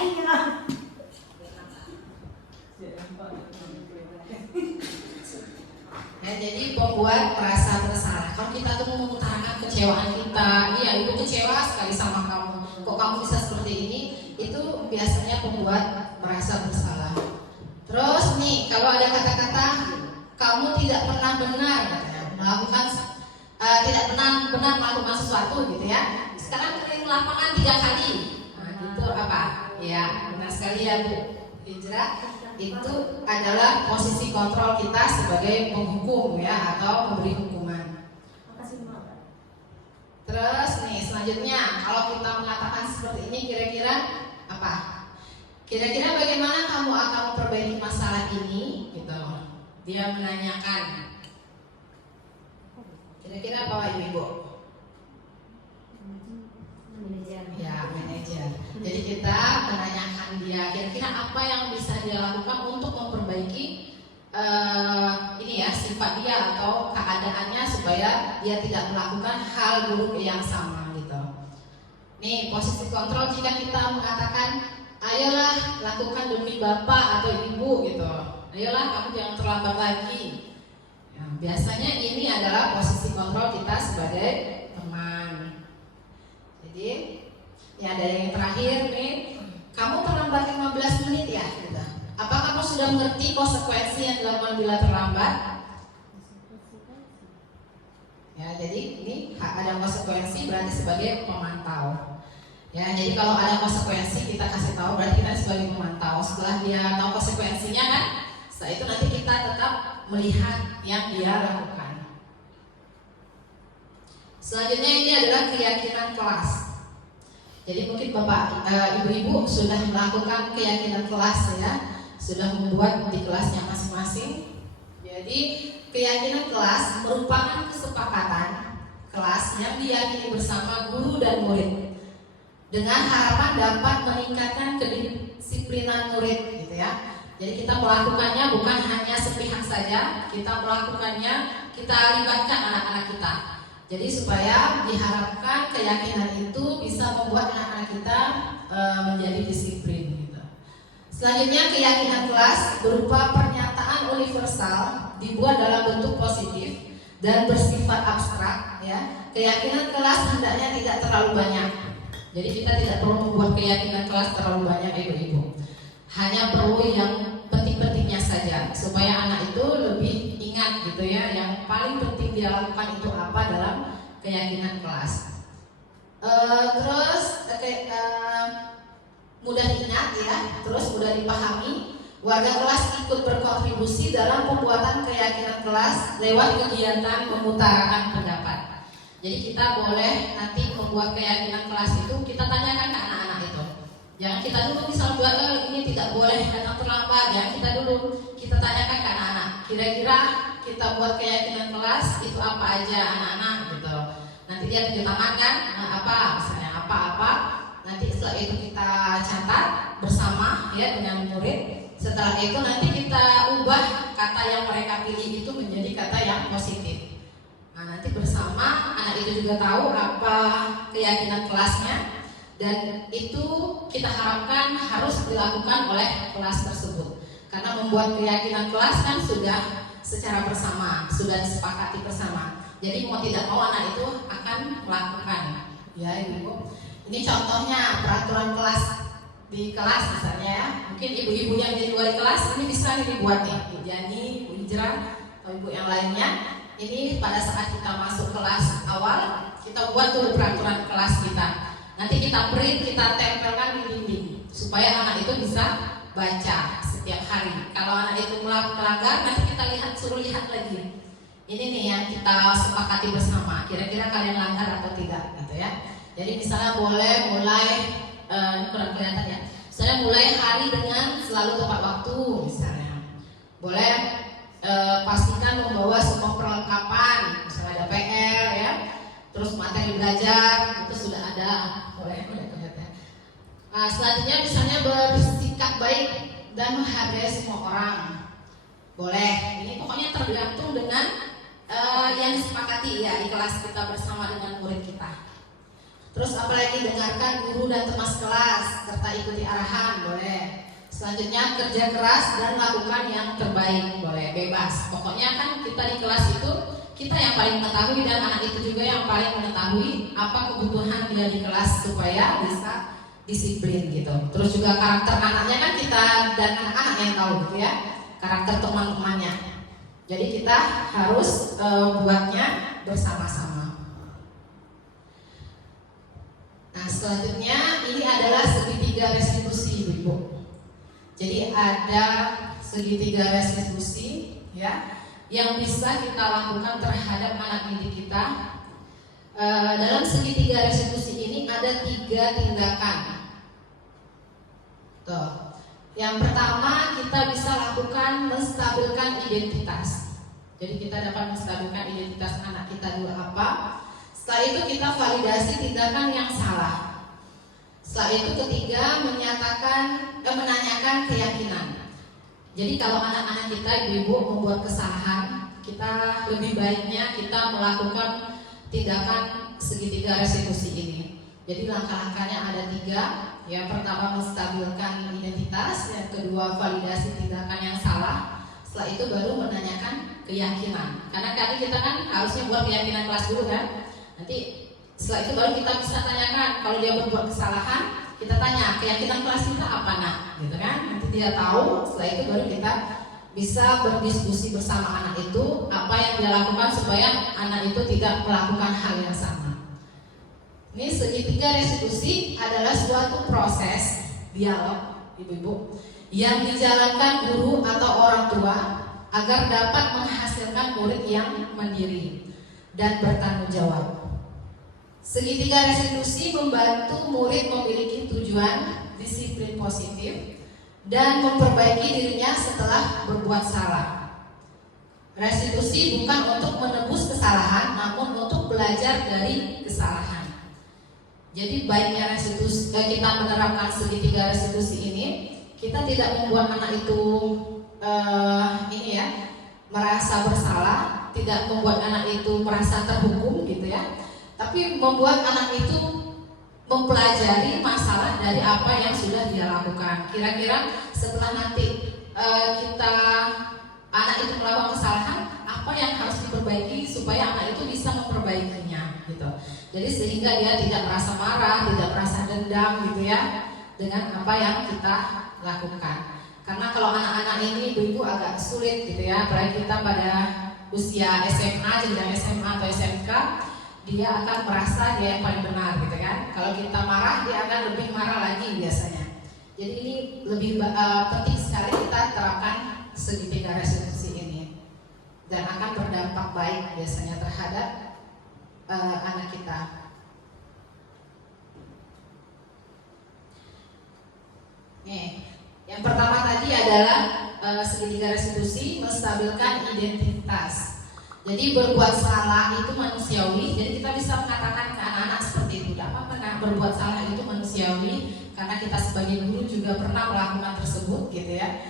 Ya, jadi membuat merasa bersalah. Kalau kita tuh mengutarakan kecewaan kita, iya ibu kecewa sekali sama kamu, kok kamu bisa seperti ini, itu biasanya membuat merasa bersalah. Terus nih, kalau ada kata-kata kamu tidak pernah benar melakukan tidak benar melakukan sesuatu gitu ya. Sekarang keliling lapangan 3 kali. Nah, itu apa? Ya, benar sekali ya Bu Hijrah. Itu adalah posisi kontrol kita sebagai penghukum ya, atau memberi hukuman. Terus nih selanjutnya, kalau kita mengatakan seperti ini, kira-kira apa? Kira-kira bagaimana kamu akan memperbaiki masalah ini? Gitu. Dia menanyakan. Kira-kira apa ibu? Ya, manajer. Jadi kita menanyakan dia kira-kira apa yang bisa dia lakukan untuk memperbaiki ini ya, sifat dia atau keadaannya supaya dia tidak melakukan hal buruk yang sama gitu. Nih, posisi kontrol jika kita mengatakan ayolah lakukan demi bapak atau ibu gitu. Ayolah kamu jangan terlambat lagi. Ya, biasanya ini adalah posisi kontrol kita sebagai teman. Jadi ya, ada yang terakhir nih, kamu terlambat 15 menit ya gitu. Apa kamu sudah mengerti konsekuensi yang dilakukan bila terlambat? Ya, jadi ini ada konsekuensi berarti sebagai pemantau. Ya, jadi kalau ada konsekuensi kita kasih tahu berarti kita sebagai pemantau. Setelah dia tahu konsekuensinya kan, setelah itu nanti kita tetap melihat yang dia lakukan. Selanjutnya ini adalah keyakinan kelas. Jadi mungkin bapak, ibu-ibu sudah melakukan keyakinan kelas ya, sudah membuat di kelasnya masing-masing. Jadi keyakinan kelas merupakan kesepakatan kelas yang diyakini bersama guru dan murid dengan harapan dapat meningkatkan kedisiplinan murid gitu ya. Jadi kita melakukannya bukan hanya sepihak saja, kita melakukannya, kita libatkan anak-anak kita. Jadi supaya diharapkan keyakinan itu bisa membuat anak-anak kita menjadi disiplin gitu. Selanjutnya keyakinan kelas berupa pernyataan universal dibuat dalam bentuk positif dan bersifat abstrak ya. Keyakinan kelas hendaknya tidak terlalu banyak. Jadi kita tidak perlu membuat keyakinan kelas terlalu banyak ibu-ibu. Hanya perlu yang penting-pentingnya saja supaya anak itu lebih ingat gitu ya, yang paling penting dia lakukan itu apa dalam keyakinan kelas. Terus mudah diingat ya, terus mudah dipahami. Warga kelas ikut berkontribusi dalam pembuatan keyakinan kelas lewat kegiatan mengutarakan pendapat. Jadi kita boleh nanti membuat keyakinan kelas itu kita tanyakan ke anak-anak itu. Jangan kita dulu misal buat ini tidak boleh datang terlambat, jangan kita dulu, kita tanyakan ke anak-anak. Kira-kira kita buat keyakinan kelas itu apa aja anak-anak gitu. Nanti dia tunjuk tangan kan, apa misalnya apa-apa. Nanti setelah itu kita catat bersama ya dengan murid. Setelah itu nanti kita ubah kata yang mereka pilih itu menjadi kata yang positif. Nah, nanti bersama anak itu juga tahu apa keyakinan kelasnya. Dan itu kita harapkan harus dilakukan oleh kelas tersebut. Karena membuat keyakinan kelas kan sudah secara bersama, sudah disepakati bersama. Jadi mau tidak mau anak itu akan melakukan. Ya ibu, ini contohnya peraturan kelas di kelas misalnya ya. Mungkin ibu-ibu yang jadi wali kelas ini bisa dibuat nih, Bu Jani, Bu Hijrah, atau ibu yang lainnya. Ini pada saat kita masuk kelas awal, kita buat tuh peraturan kelas kita. Nanti kita print, kita tempelkan di dinding supaya anak itu bisa baca setiap hari. Kalau anak itu melanggar, nanti kita suruh lihat lagi. Ini nih yang kita sepakati bersama. Kira-kira kalian langgar atau tidak, gitu ya. Jadi misalnya boleh mulai, kurang kelihatan ya. Misalnya mulai hari dengan selalu tepat waktu, misalnya. Boleh pastikan membawa semua perlengkapan, misalnya ada PR ya. Terus materi belajar itu sudah ada. Boleh kelihatan. Nah, selanjutnya misalnya bersikap baik dan menghargai semua orang. Boleh. Ini pokoknya tergantung dengan yang disepakati ya kelas kita bersama dengan murid kita. Terus apalagi dengarkan guru dan teman kelas serta ikuti arahan, boleh. Selanjutnya kerja keras dan lakukan yang terbaik, boleh, bebas. Pokoknya kan kita di kelas itu kita yang paling mengetahui dan anak itu juga yang paling mengetahui apa kebutuhan dia di kelas supaya bisa disiplin gitu. Terus juga karakter anaknya kan kita dan anak-anak yang tahu gitu ya, karakter teman-temannya. Jadi kita harus buatnya bersama-sama. Nah selanjutnya ini adalah segitiga restitusi Ibu. Jadi ada segitiga restitusi ya yang bisa kita lakukan terhadap anak didik kita. Dalam segitiga restitusi ini ada 3 tindakan. Tuh. Yang pertama kita bisa lakukan menstabilkan identitas. Jadi kita dapat menstabilkan identitas anak kita dulu apa. Setelah itu kita validasi tindakan yang salah. Setelah itu ketiga menanyakan keyakinan. Jadi kalau anak-anak kita ibu-ibu membuat kesalahan, kita lebih baiknya kita melakukan tindakan segitiga restitusi ini. Jadi langkah-langkahnya ada 3. Yang pertama menstabilkan identitas, yang kedua validasi tindakan yang salah. Setelah itu baru menanyakan keyakinan. Karena tadi kita kan harusnya buat keyakinan kelas dulu kan. Nanti setelah itu baru kita bisa tanyakan, kalau dia berbuat kesalahan, kita tanya keyakinan kelas kita apa nak, gitu kan? Nanti dia tahu. Setelah itu baru kita bisa berdiskusi bersama anak itu apa yang dia lakukan supaya anak itu tidak melakukan hal yang sama. Ini segitiga restitusi adalah suatu proses dialog, ibu-ibu, yang dijalankan guru atau orang tua agar dapat menghasilkan murid yang mandiri dan bertanggung jawab. Segitiga restitusi membantu murid memiliki tujuan disiplin positif dan memperbaiki dirinya setelah berbuat salah. Restitusi bukan untuk menebus kesalahan, namun untuk belajar dari kesalahan. Jadi baiknya restitusi, kita menerapkan segitiga restitusi ini, kita tidak membuat anak itu merasa bersalah, tidak membuat anak itu merasa terhukum gitu ya. Tapi membuat anak itu mempelajari masalah dari apa yang sudah dia lakukan. Kira-kira setelah nanti anak itu melakukan kesalahan, apa yang harus diperbaiki supaya anak itu bisa memperbaikinya, gitu. Jadi sehingga dia tidak merasa marah, tidak merasa dendam, gitu ya, dengan apa yang kita lakukan. Karena kalau anak-anak ini ibu-ibu agak sulit, gitu ya, apalagi kita pada usia SMA, jenjang SMA atau SMK. Dia akan merasa dia yang paling benar gitu kan. Kalau kita marah, dia akan lebih marah lagi biasanya. Jadi ini lebih penting sekali kita terapkan segitiga restitusi ini, dan akan berdampak baik biasanya terhadap anak kita. Nih, yang pertama tadi adalah segitiga restitusi menstabilkan identitas. Jadi berbuat salah itu manusiawi. Jadi kita bisa mengatakan ke anak-anak seperti itu. Tidak apa-apa, berbuat salah itu manusiawi. Karena kita sebagai guru juga pernah melakukan tersebut, gitu ya.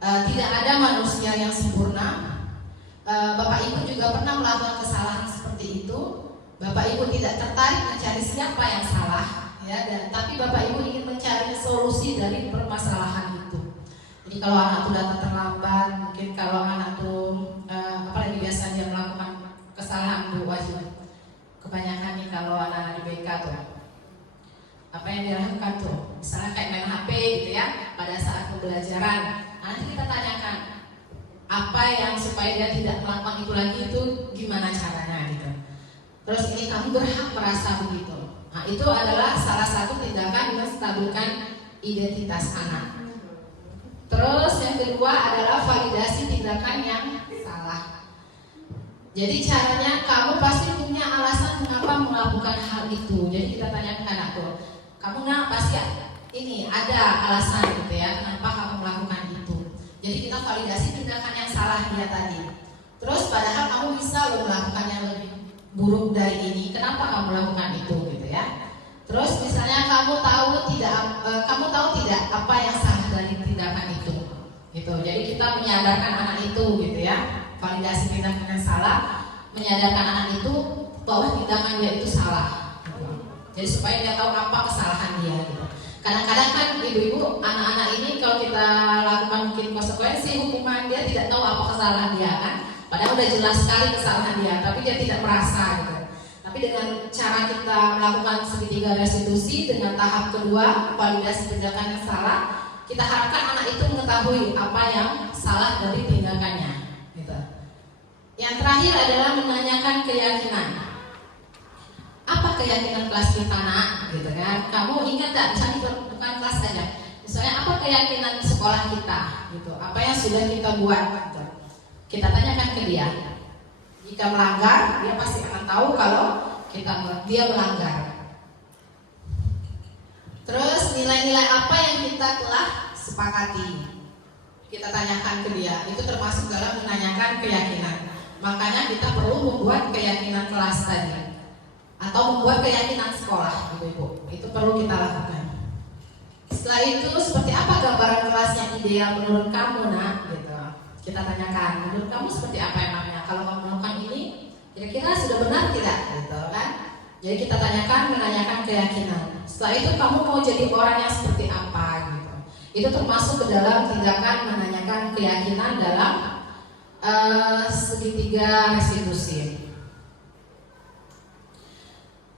Tidak ada manusia yang sempurna. Bapak Ibu juga pernah melakukan kesalahan seperti itu. Bapak Ibu tidak tertarik mencari siapa yang salah, ya. Tapi Bapak Ibu ingin mencari solusi dari permasalahan itu. Jadi kalau anak tuh datang terlambat, mungkin kalau anak tuh apalagi biasanya dia melakukan kesalahan Bu wajib. Kebanyakan nih kalau anak-anak di BK tuh apa yang dia lakukan tuh, misalnya kayak main HP gitu ya pada saat pembelajaran. Nanti kita tanyakan apa yang supaya dia tidak melakukan itu lagi, itu gimana caranya gitu. Terus ini kamu berhak merasa begitu. Nah itu adalah salah satu tindakan menstabilkan identitas anak. Terus yang kedua adalah validasi tindakan yang salah. Jadi caranya kamu pasti punya alasan mengapa melakukan hal itu. Jadi kita tanya ke anak tuh, kamu pasti ini ada alasan gitu ya, kenapa kamu melakukan itu. Jadi kita validasi tindakan yang salah dia tadi. Terus padahal kamu bisa loh melakukan yang lebih buruk dari ini, kenapa kamu melakukan itu gitu ya. Terus misalnya kamu tahu tidak apa yang salah dari tindakan itu, gitu. Jadi kita menyadarkan anak itu, gitu ya. Validasi tindakan yang salah, menyadarkan anak itu bahwa tindakan dia itu salah. Jadi supaya dia tahu apa kesalahan dia gitu. Kadang-kadang kan ibu-ibu anak-anak ini kalau kita lakukan mungkin konsekuensi hukuman, dia tidak tahu apa kesalahan dia kan. Padahal udah jelas sekali kesalahan dia, tapi dia tidak merasa gitu. Tapi dengan cara kita melakukan segitiga restitusi dengan tahap kedua, validasi tindakan yang salah, kita harapkan anak itu mengetahui apa yang salah dari tindakannya gitu. Yang terakhir adalah menanyakan keyakinan. Apa keyakinan kelas kita nak? Gitu kan? Kamu ingat tak? Misalnya bukan kelas aja. Misalnya apa keyakinan sekolah kita? Gitu. Apa yang sudah kita buat? Gitu. Kita tanyakan ke dia. Jika melanggar, dia pasti akan tahu kalau dia melanggar. Terus nilai-nilai apa yang kita telah sepakati? Kita tanyakan ke dia. Itu termasuk dalam menanyakan keyakinan. Makanya kita perlu membuat keyakinan kelas tadi. Atau membuat keyakinan sekolah, ibu-ibu. Itu perlu kita lakukan. Setelah itu, seperti apa gambaran kelas yang ideal menurut kamu, nak? Gitu. Kita tanyakan, menurut kamu seperti apa emangnya? Kalau kamu melakukan ini, kira-kira sudah benar tidak? Gitu kan? Jadi kita menanyakan keyakinan. Setelah itu, kamu mau jadi orang yang seperti apa? Gitu. Itu termasuk ke dalam tindakan menanyakan keyakinan dalam segitiga restitusi.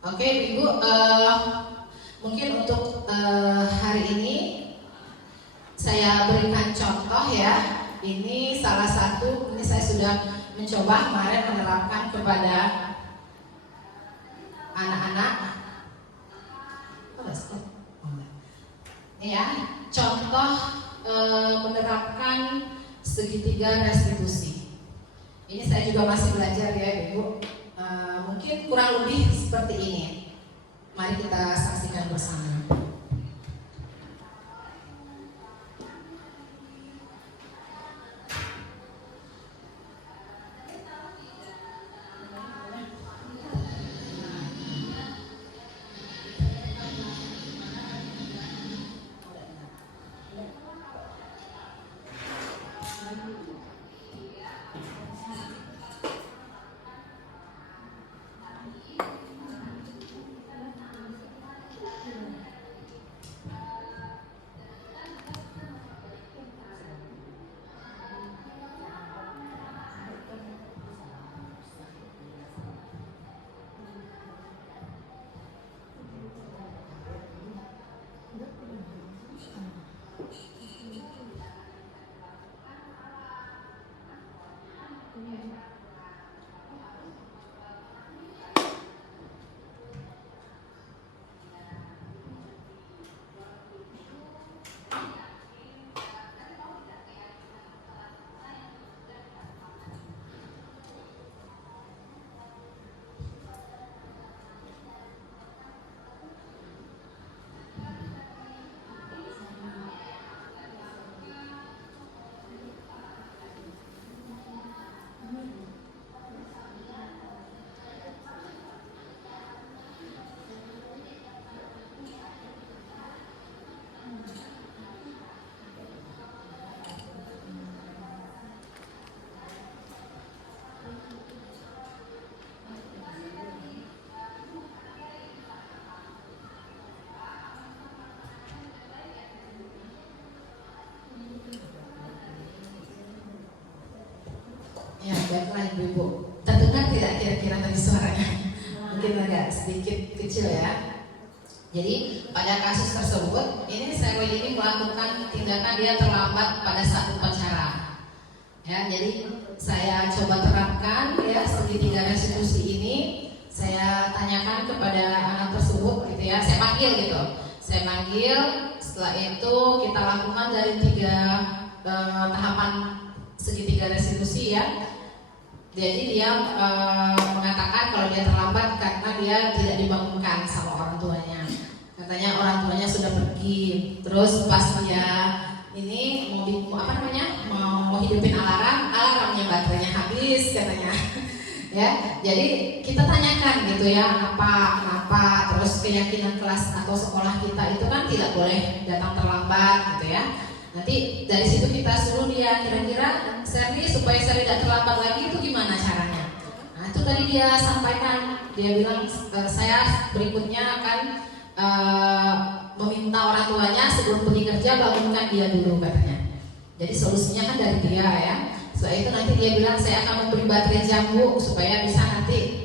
Oke, Ibu, mungkin untuk hari ini saya berikan contoh ya. Ini salah satu, ini saya sudah mencoba kemarin menerapkan kepada anak-anak. Ya, contoh menerapkan segitiga restitusi. Ini saya juga masih belajar ya, Ibu. Mungkin kurang lebih seperti ini. Mari kita saksikan bersama. Ya, baiklah Ibu-ibu. Terdengar tidak kira-kira tadi suaranya? Mungkin agak sedikit kecil ya. Jadi pada kasus tersebut, ini saya ini melakukan tindakan dia terlambat pada saat upacara. Ya, jadi saya coba terapkan ya segitiga restitusi ini. Saya tanyakan kepada anak tersebut gitu ya. Saya panggil gitu. Saya panggil. Setelah itu kita lakukan dari 3 tahapan segitiga restitusi ya. Jadi dia mengatakan kalau dia terlambat karena dia tidak dibangunkan sama orang tuanya. Katanya orang tuanya sudah pergi. Terus pas dia ini mau hidupin alarmnya baterainya habis katanya. Ya, jadi kita tanyakan gitu ya, kenapa, terus keyakinan kelas atau sekolah kita itu kan tidak boleh datang terlambat gitu ya. Nanti dari situ kita suruh dia kira-kira Serdi supaya saya tidak terlambat lagi itu gimana caranya? Nah, itu tadi dia sampaikan, dia bilang saya berikutnya akan meminta orang tuanya sebelum pergi kerja bangunkan dia dulu katanya. Jadi solusinya kan dari dia ya. Setelah itu nanti dia bilang saya akan memberi baterai jambu supaya bisa nanti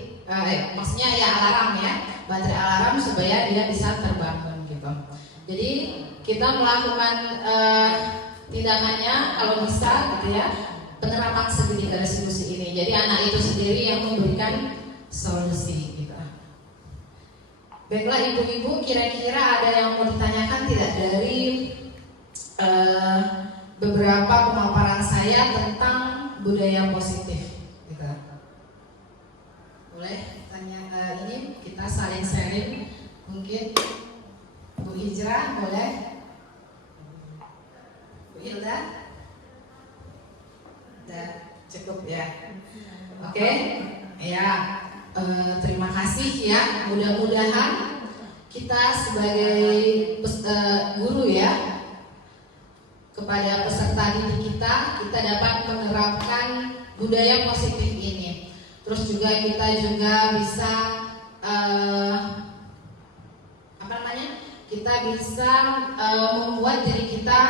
maksudnya ya alarm ya, baterai alarm supaya dia bisa terbangun gitu. Jadi kita melakukan tidak hanya kalau bisa gitu ya, penerapan segitiga resolusi ini. Jadi anak itu sendiri yang memberikan solusi gitu. Baiklah ibu-ibu, kira-kira ada yang mau ditanyakan tidak dari beberapa pemaparan saya tentang budaya positif gitu. Boleh tanya ini kita saling sharing, mungkin Bu Hijrah boleh, Bu Hilda udah cukup ya. Oke, ya terima kasih ya. Mudah-mudahan kita sebagai guru ya, kepada peserta didik kita dapat menerapkan budaya positif ini. Terus juga kita juga bisa kita bisa membuat diri kita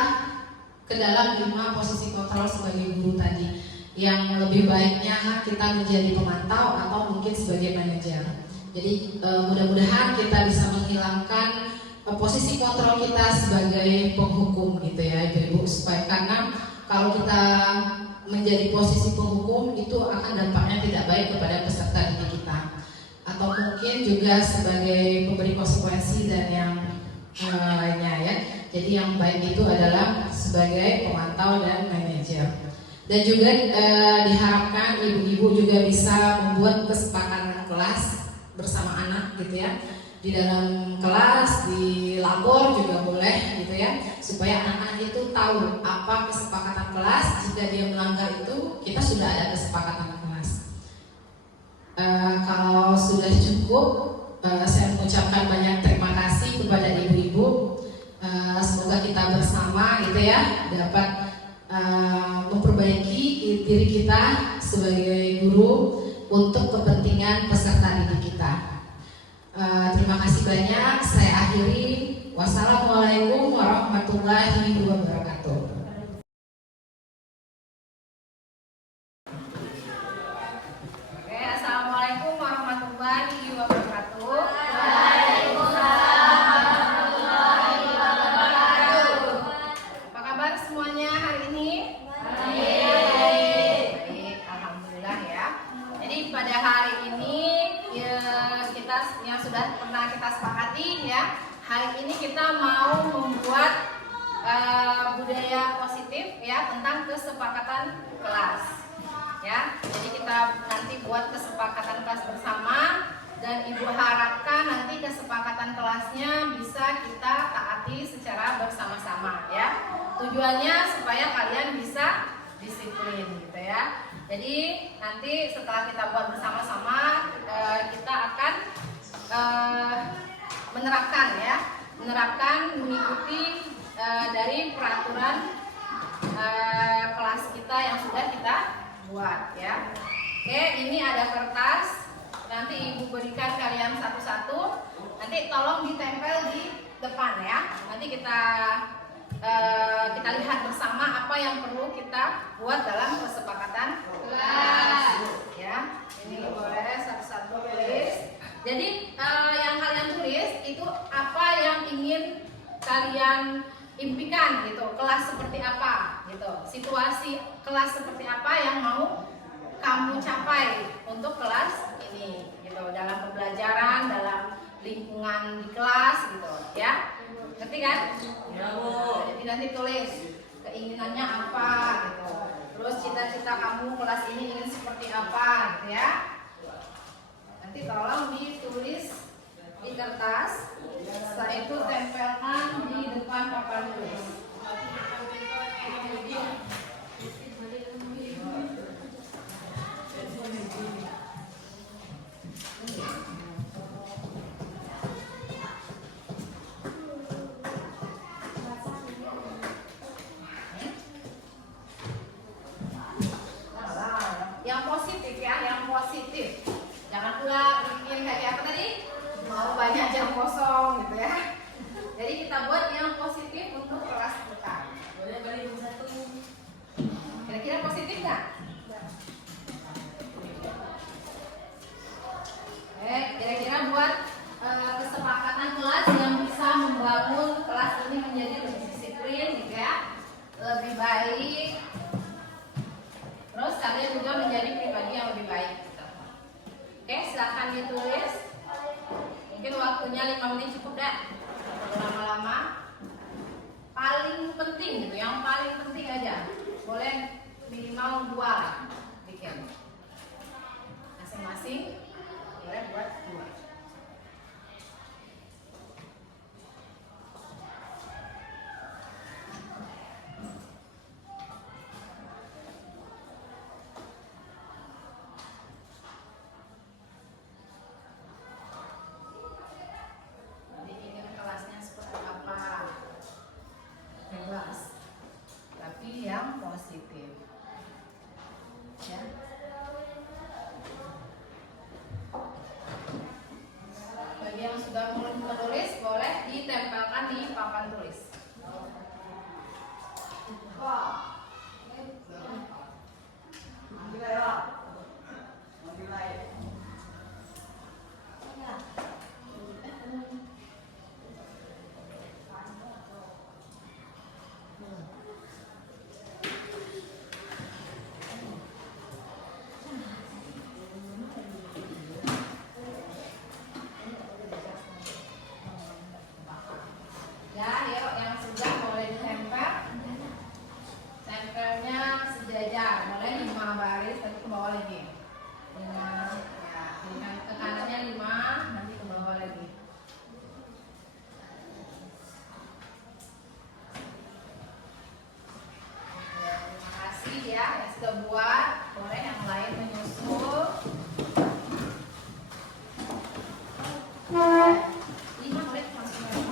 ke dalam 5 posisi kontrol sebagai guru tadi. Yang lebih baiknya kita menjadi pemantau atau mungkin sebagai manajer. Jadi mudah-mudahan kita bisa menghilangkan posisi kontrol kita sebagai penghukum gitu ya Ibu-ibu, supaya karena kalau kita menjadi posisi penghukum itu akan dampaknya tidak baik kepada peserta didik kita, atau mungkin juga sebagai pemberi konsekuensi dan yang lainnya ya. Jadi yang baik itu adalah sebagai pemantau dan manajer. Dan juga diharapkan ibu-ibu juga bisa membuat kesepakatan kelas bersama anak gitu ya. Di dalam kelas, di labor juga boleh gitu ya, supaya anak-anak itu tahu apa kesepakatan kelas. Jika dia melanggar itu, kita sudah ada kesepakatan kelas. Kalau sudah cukup, saya mengucapkan banyak terima kasih kepada ibu-ibu. Semoga kita bersama gitu ya dapat memperbaiki diri kita sebagai guru untuk kepentingan peserta didik kita. Terima kasih banyak. Saya akhiri. Wassalamualaikum warahmatullahi wabarakatuh. Oke, assalamualaikum warahmatullahi wabarakatuh. Waalaikumsalam warahmatullahi wabarakatuh. Apa kabar semuanya hari ini? Baik, alhamdulillah ya. Jadi pada hari ini kita yang sudah pernah kita sepakati ya, hari ini kita mau membuat budaya positif ya tentang kesepakatan kelas ya. Jadi kita nanti buat kesepakatan kelas bersama, dan ibu harapkan nanti kesepakatan kelasnya bisa kita taati secara bersama-sama ya. Tujuannya supaya kalian bisa disiplin gitu ya. Jadi nanti setelah kita buat bersama-sama, kita akan menerapkan mengikuti dari peraturan kelas kita yang sudah kita buat ya. Oke, ini ada kertas. Nanti ibu berikan kalian satu-satu. Nanti tolong ditempel di depan ya. Nanti kita lihat bersama apa yang perlu kita buat dalam kesepakatan kelas ya. Ini boleh satu-satu tulis. Jadi yang kalian tulis itu apa yang ingin kalian impikan gitu, kelas seperti apa gitu, situasi kelas seperti apa yang mau kamu capai untuk kelas ini gitu, dalam pembelajaran, dalam lingkungan di kelas gitu ya. Ngerti kan? Ya Bu. Jadi nanti tulis keinginannya apa gitu. Terus cita-cita kamu kelas ini ingin seperti apa gitu ya. Nanti tolong ditulis di kertas. Setelah itu tempelkan di depan papan tulis. Yang positif ya, yang positif. mau banyak jam kosong gitu ya. Jadi kita buat yang positif untuk kelas kita. Boleh balik satu. Kira-kira positif nggak? Kira-kira buat kesepakatan kelas yang bisa membangun kelas ini menjadi lebih disiplin gitu ya, lebih baik. Terus kalian juga menjadi pribadi yang lebih baik gitu. Oke, silahkan ditulis. Mungkin waktunya 5 menit cukup dah. Lama-lama. Paling penting gitu, yang paling penting aja. Boleh minimal 2 lah bikin. Masing-masing boleh buat 2. Jadi ingin kelasnya seperti apa? Bebas, tapi yang positif ya. Bagi yang sudah menulis boleh ditempelkan di papan tulis. Ya, yuk yang sudah boleh ditempel. Tempelnya sejajar, boleh 5 baris, nanti ke bawah lagi. 5, ya, ke kanannya 5, nanti ke bawah lagi. Terima kasih ya yang sudah buat. Boleh yang lain menyusul. 5 boleh langsung ya.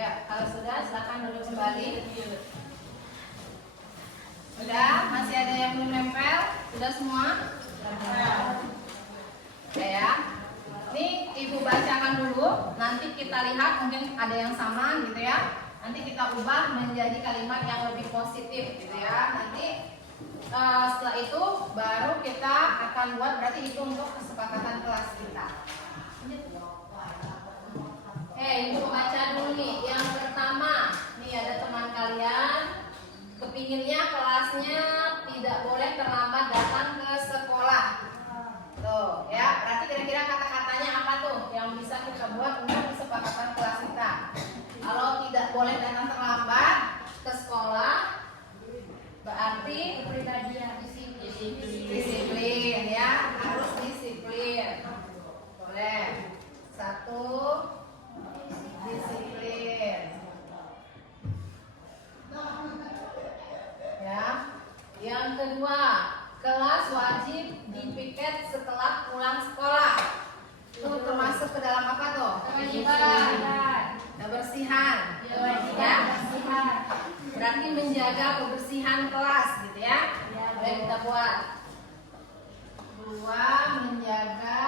Ya, kalau sudah silakan duduk kembali. Udah, masih ada yang belum nempel? Sudah semua? Ya. Ini Ibu bacakan dulu, nanti kita lihat mungkin ada yang sama gitu ya. Nanti kita ubah menjadi kalimat yang lebih positif gitu ya. Nanti setelah itu baru kita akan buat, berarti itu untuk kesepakatan kelas kita. Ibu baca dulu nih. Yang pertama, nih ada teman kalian kepinginnya kelasnya tidak boleh terlambat datang ke sekolah. Tuh, ya. Berarti kira-kira kata-katanya apa tuh yang bisa kita buat untuk kesepakatan kelas kita? Kalau tidak boleh datang terlambat ke sekolah, berarti kepribadian disiplin ya, harus disiplin. Boleh. 1, disiplin. Ya. Yang kedua, kelas wajib dipiket setelah pulang sekolah. Itu termasuk ke dalam apa tuh? Kebersihan. Ya. Berarti menjaga kebersihan kelas gitu ya. Boleh kita buat. 2, menjaga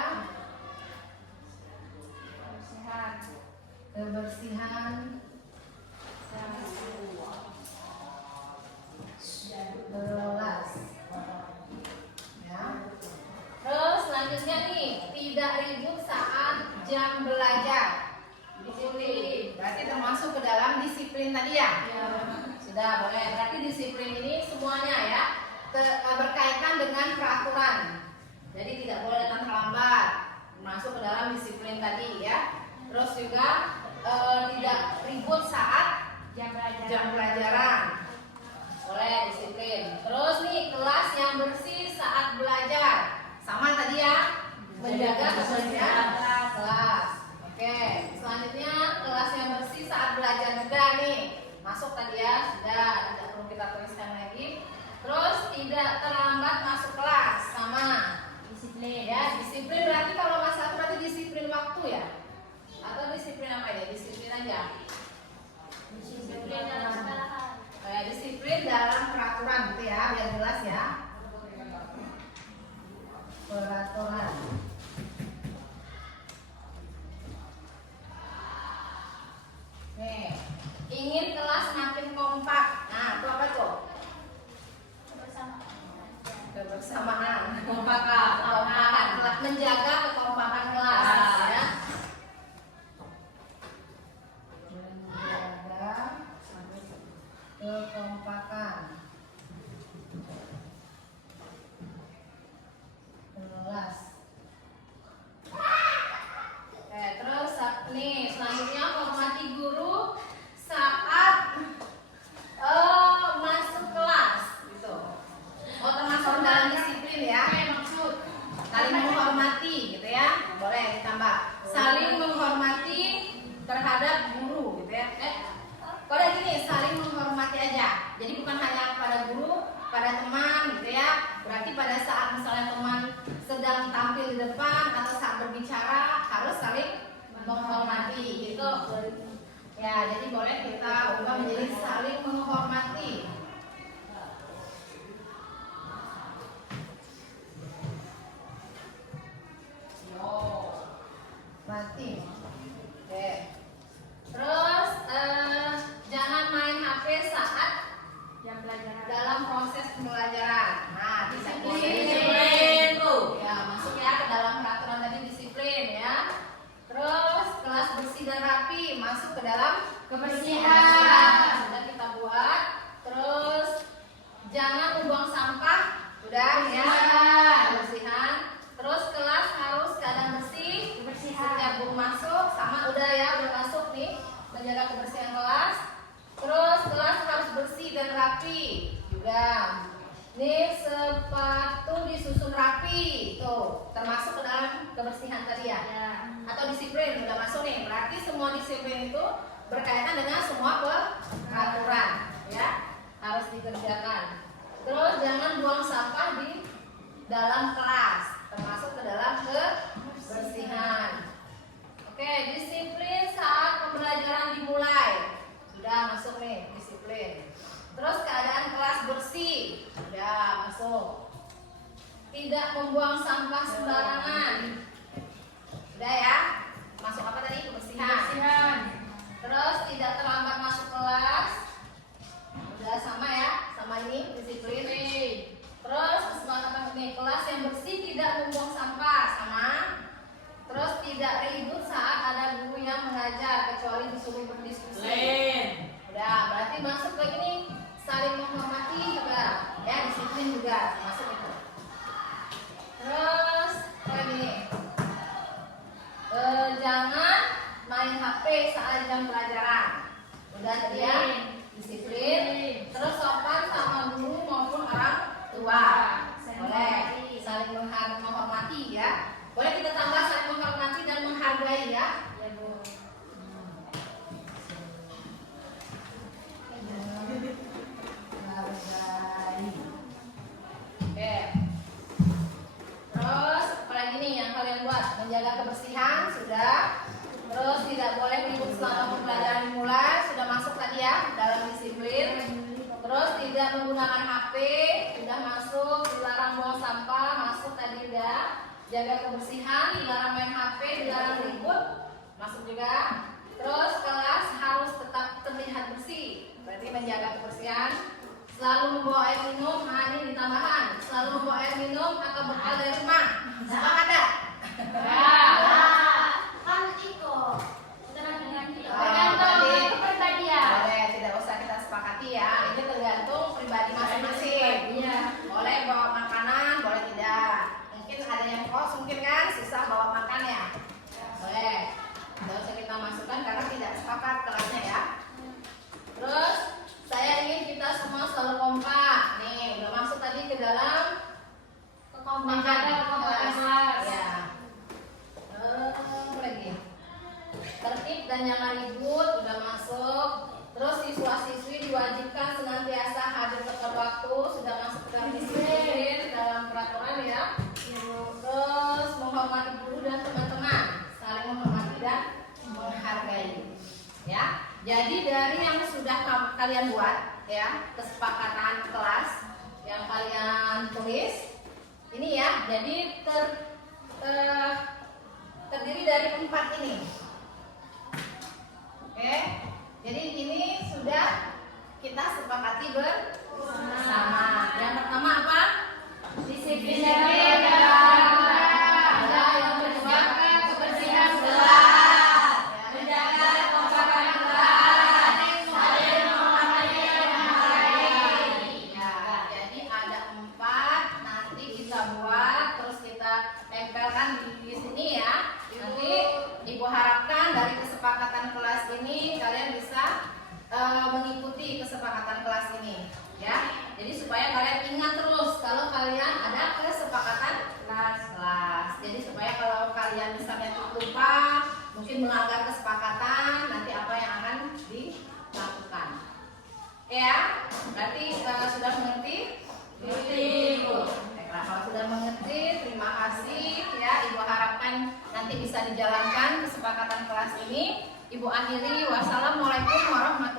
kebersihan kelas ya. Terus selanjutnya nih, tidak ribut saat jam belajar. Disiplin. Berarti termasuk ke dalam disiplin tadi ya? Sudah boleh. Berarti disiplin ini semuanya ya berkaitan dengan dengan peraturan. Jadi tidak boleh datang terlambat, masuk ke dalam disiplin tadi ya. Terus juga tidak ribut saat jam pelajaran, boleh disiplin. Terus nih kelas yang bersih saat belajar, sama tadi ya, menjaga kebersihan kelas. Oke, selanjutnya kelas yang bersih saat belajar juga nih, masuk tadi ya, sudah tidak perlu kita tuliskan lagi. Terus tidak terlambat masuk kelas, sama disiplin ya. Disiplin berarti kalau masalah berarti disiplin waktu ya, atau disiplin apa ya? Disiplin aja. Disiplin dalam disiplin dalam peraturan gitu ya, biar jelas ya. Peraturan. Nih, ingin kelas makin kompak. Nah, itu apa tuh? Kebersamaan, kekompakan kelas, menjaga kekompakan kelas ya. Menjaga kekompakan kelas. Terus nih selanjutnya hormati guru saat masuk kelas gitu. Oh, termasuk dalam disiplin ya. Maksud saling menghormati gitu ya. Boleh ditambah saling menghormati terhadap guru gitu ya. Kalau gini saling menghormati aja. Jadi bukan hanya kepada guru, pada teman gitu ya. Berarti pada saat misalnya teman sedang tampil di depan atau saat berbicara harus saling menghormati gitu. Ya, jadi boleh kita ubah menjadi saling menghormati. Mati. Oke. Terus jangan main HP saat jam pelajaran dalam proses pembelajaran. Nah, disiplin tuh. Ya, masuk ya ke dalam peraturan tadi disiplin ya. Terus kelas bersih dan rapi masuk ke dalam kebersihan. Sudah kita buat. Terus jangan membuang sampah. Sudah ya. Kebersihan. Terus kelas harus keadaan bersih. Setiap guru masuk sama udah ya, udah masuk nih, menjaga kebersihan kelas. Terus kelas harus bersih dan rapi juga. Nih sepatu disusun rapi, tuh termasuk ke dalam kebersihan tadi ya. Atau disiplin udah masuk nih. Berarti semua disiplin itu berkaitan dengan semua peraturan ya, harus dikerjakan. Terus jangan buang sampah di dalam kelas, termasuk ke dalam kebersihan. Oke, disiplin saat pembelajaran dimulai. Sudah masuk nih, disiplin. Terus keadaan kelas bersih. Sudah masuk. Tidak membuang sampah sembarangan. Sudah ya. Masuk apa tadi? Kebersihan. Terus tidak terlambat masuk kelas. Sudah sama ya, sama ini disiplin. Terus kesepakatan ini kelas yang bersih, tidak membuang sampah, sama. Terus tidak ribut saat ada guru yang mengajar kecuali disuruh berdiskusi. Udah, berarti masuk ke ini saling menghormati juga, ya disiplin juga masuk itu. Terus kayak gini, jangan main HP saat jam pelajaran. Udah tadi ya, disiplin. Terus sopan sama guru maupun orang tua. Boleh saling menghormati ya. Boleh kita tambah saling menghormati dan menghargai ya. Ya Bu. Menghargai. Oke. Terus apalagi nih yang kalian buat? Menjaga kebersihan sudah. Terus tidak boleh ribut selama pembelajaran dimulai, sudah masuk tadi ya dalam disiplin. Terus tidak menggunakan HP, sudah masuk. Dilarang buang sampah, masuk tadi udah. Jaga kebersihan, dilarang main HP, dilarang ribut, masuk juga. Terus kelas harus tetap terlihat bersih, berarti menjaga kebersihan. Selalu membawa air minum, nah ini ditambahan. Selalu membawa air minum atau bekal dari rumah. Sepak ada? Kan Iko. Tergantung kepribadian. Boleh, tidak usah kita sepakati ya. Ini tergantung pribadi masing-masing. Boleh bawa makanan, boleh kalian buat ya, kesepakatan kelas yang kalian tulis ini ya. Jadi terdiri dari 4 ini. Oke, jadi ini sudah kita sepakati bersama. Yang pertama apa? Disiplin dalam ada yang kedua kebersihan kelas, menjaga kekompakan kelas, saling memahami yang lain. Ya, jadi ada 4. Nanti kita buat, terus kita tempelkan di sini ya. Nanti Ibu harapkan dari kesepakatan kelas ini kalian bisa mengikuti kesepakatan kelas ini ya. Jadi supaya kalian ingat terus kalau kalian ada kesepakatan kelas. Jadi supaya kalau kalian misalnya lupa, mungkin melanggar kesepakatan, nanti apa yang akan dilakukan. Ya, berarti sudah mengerti? Baiklah, kalau sudah mengerti, terima kasih ya. Ibu harapkan nanti bisa dijalankan kesepakatan kelas ini. Ibu akhiri, wassalamualaikum warahmatullahi wabarakatuh.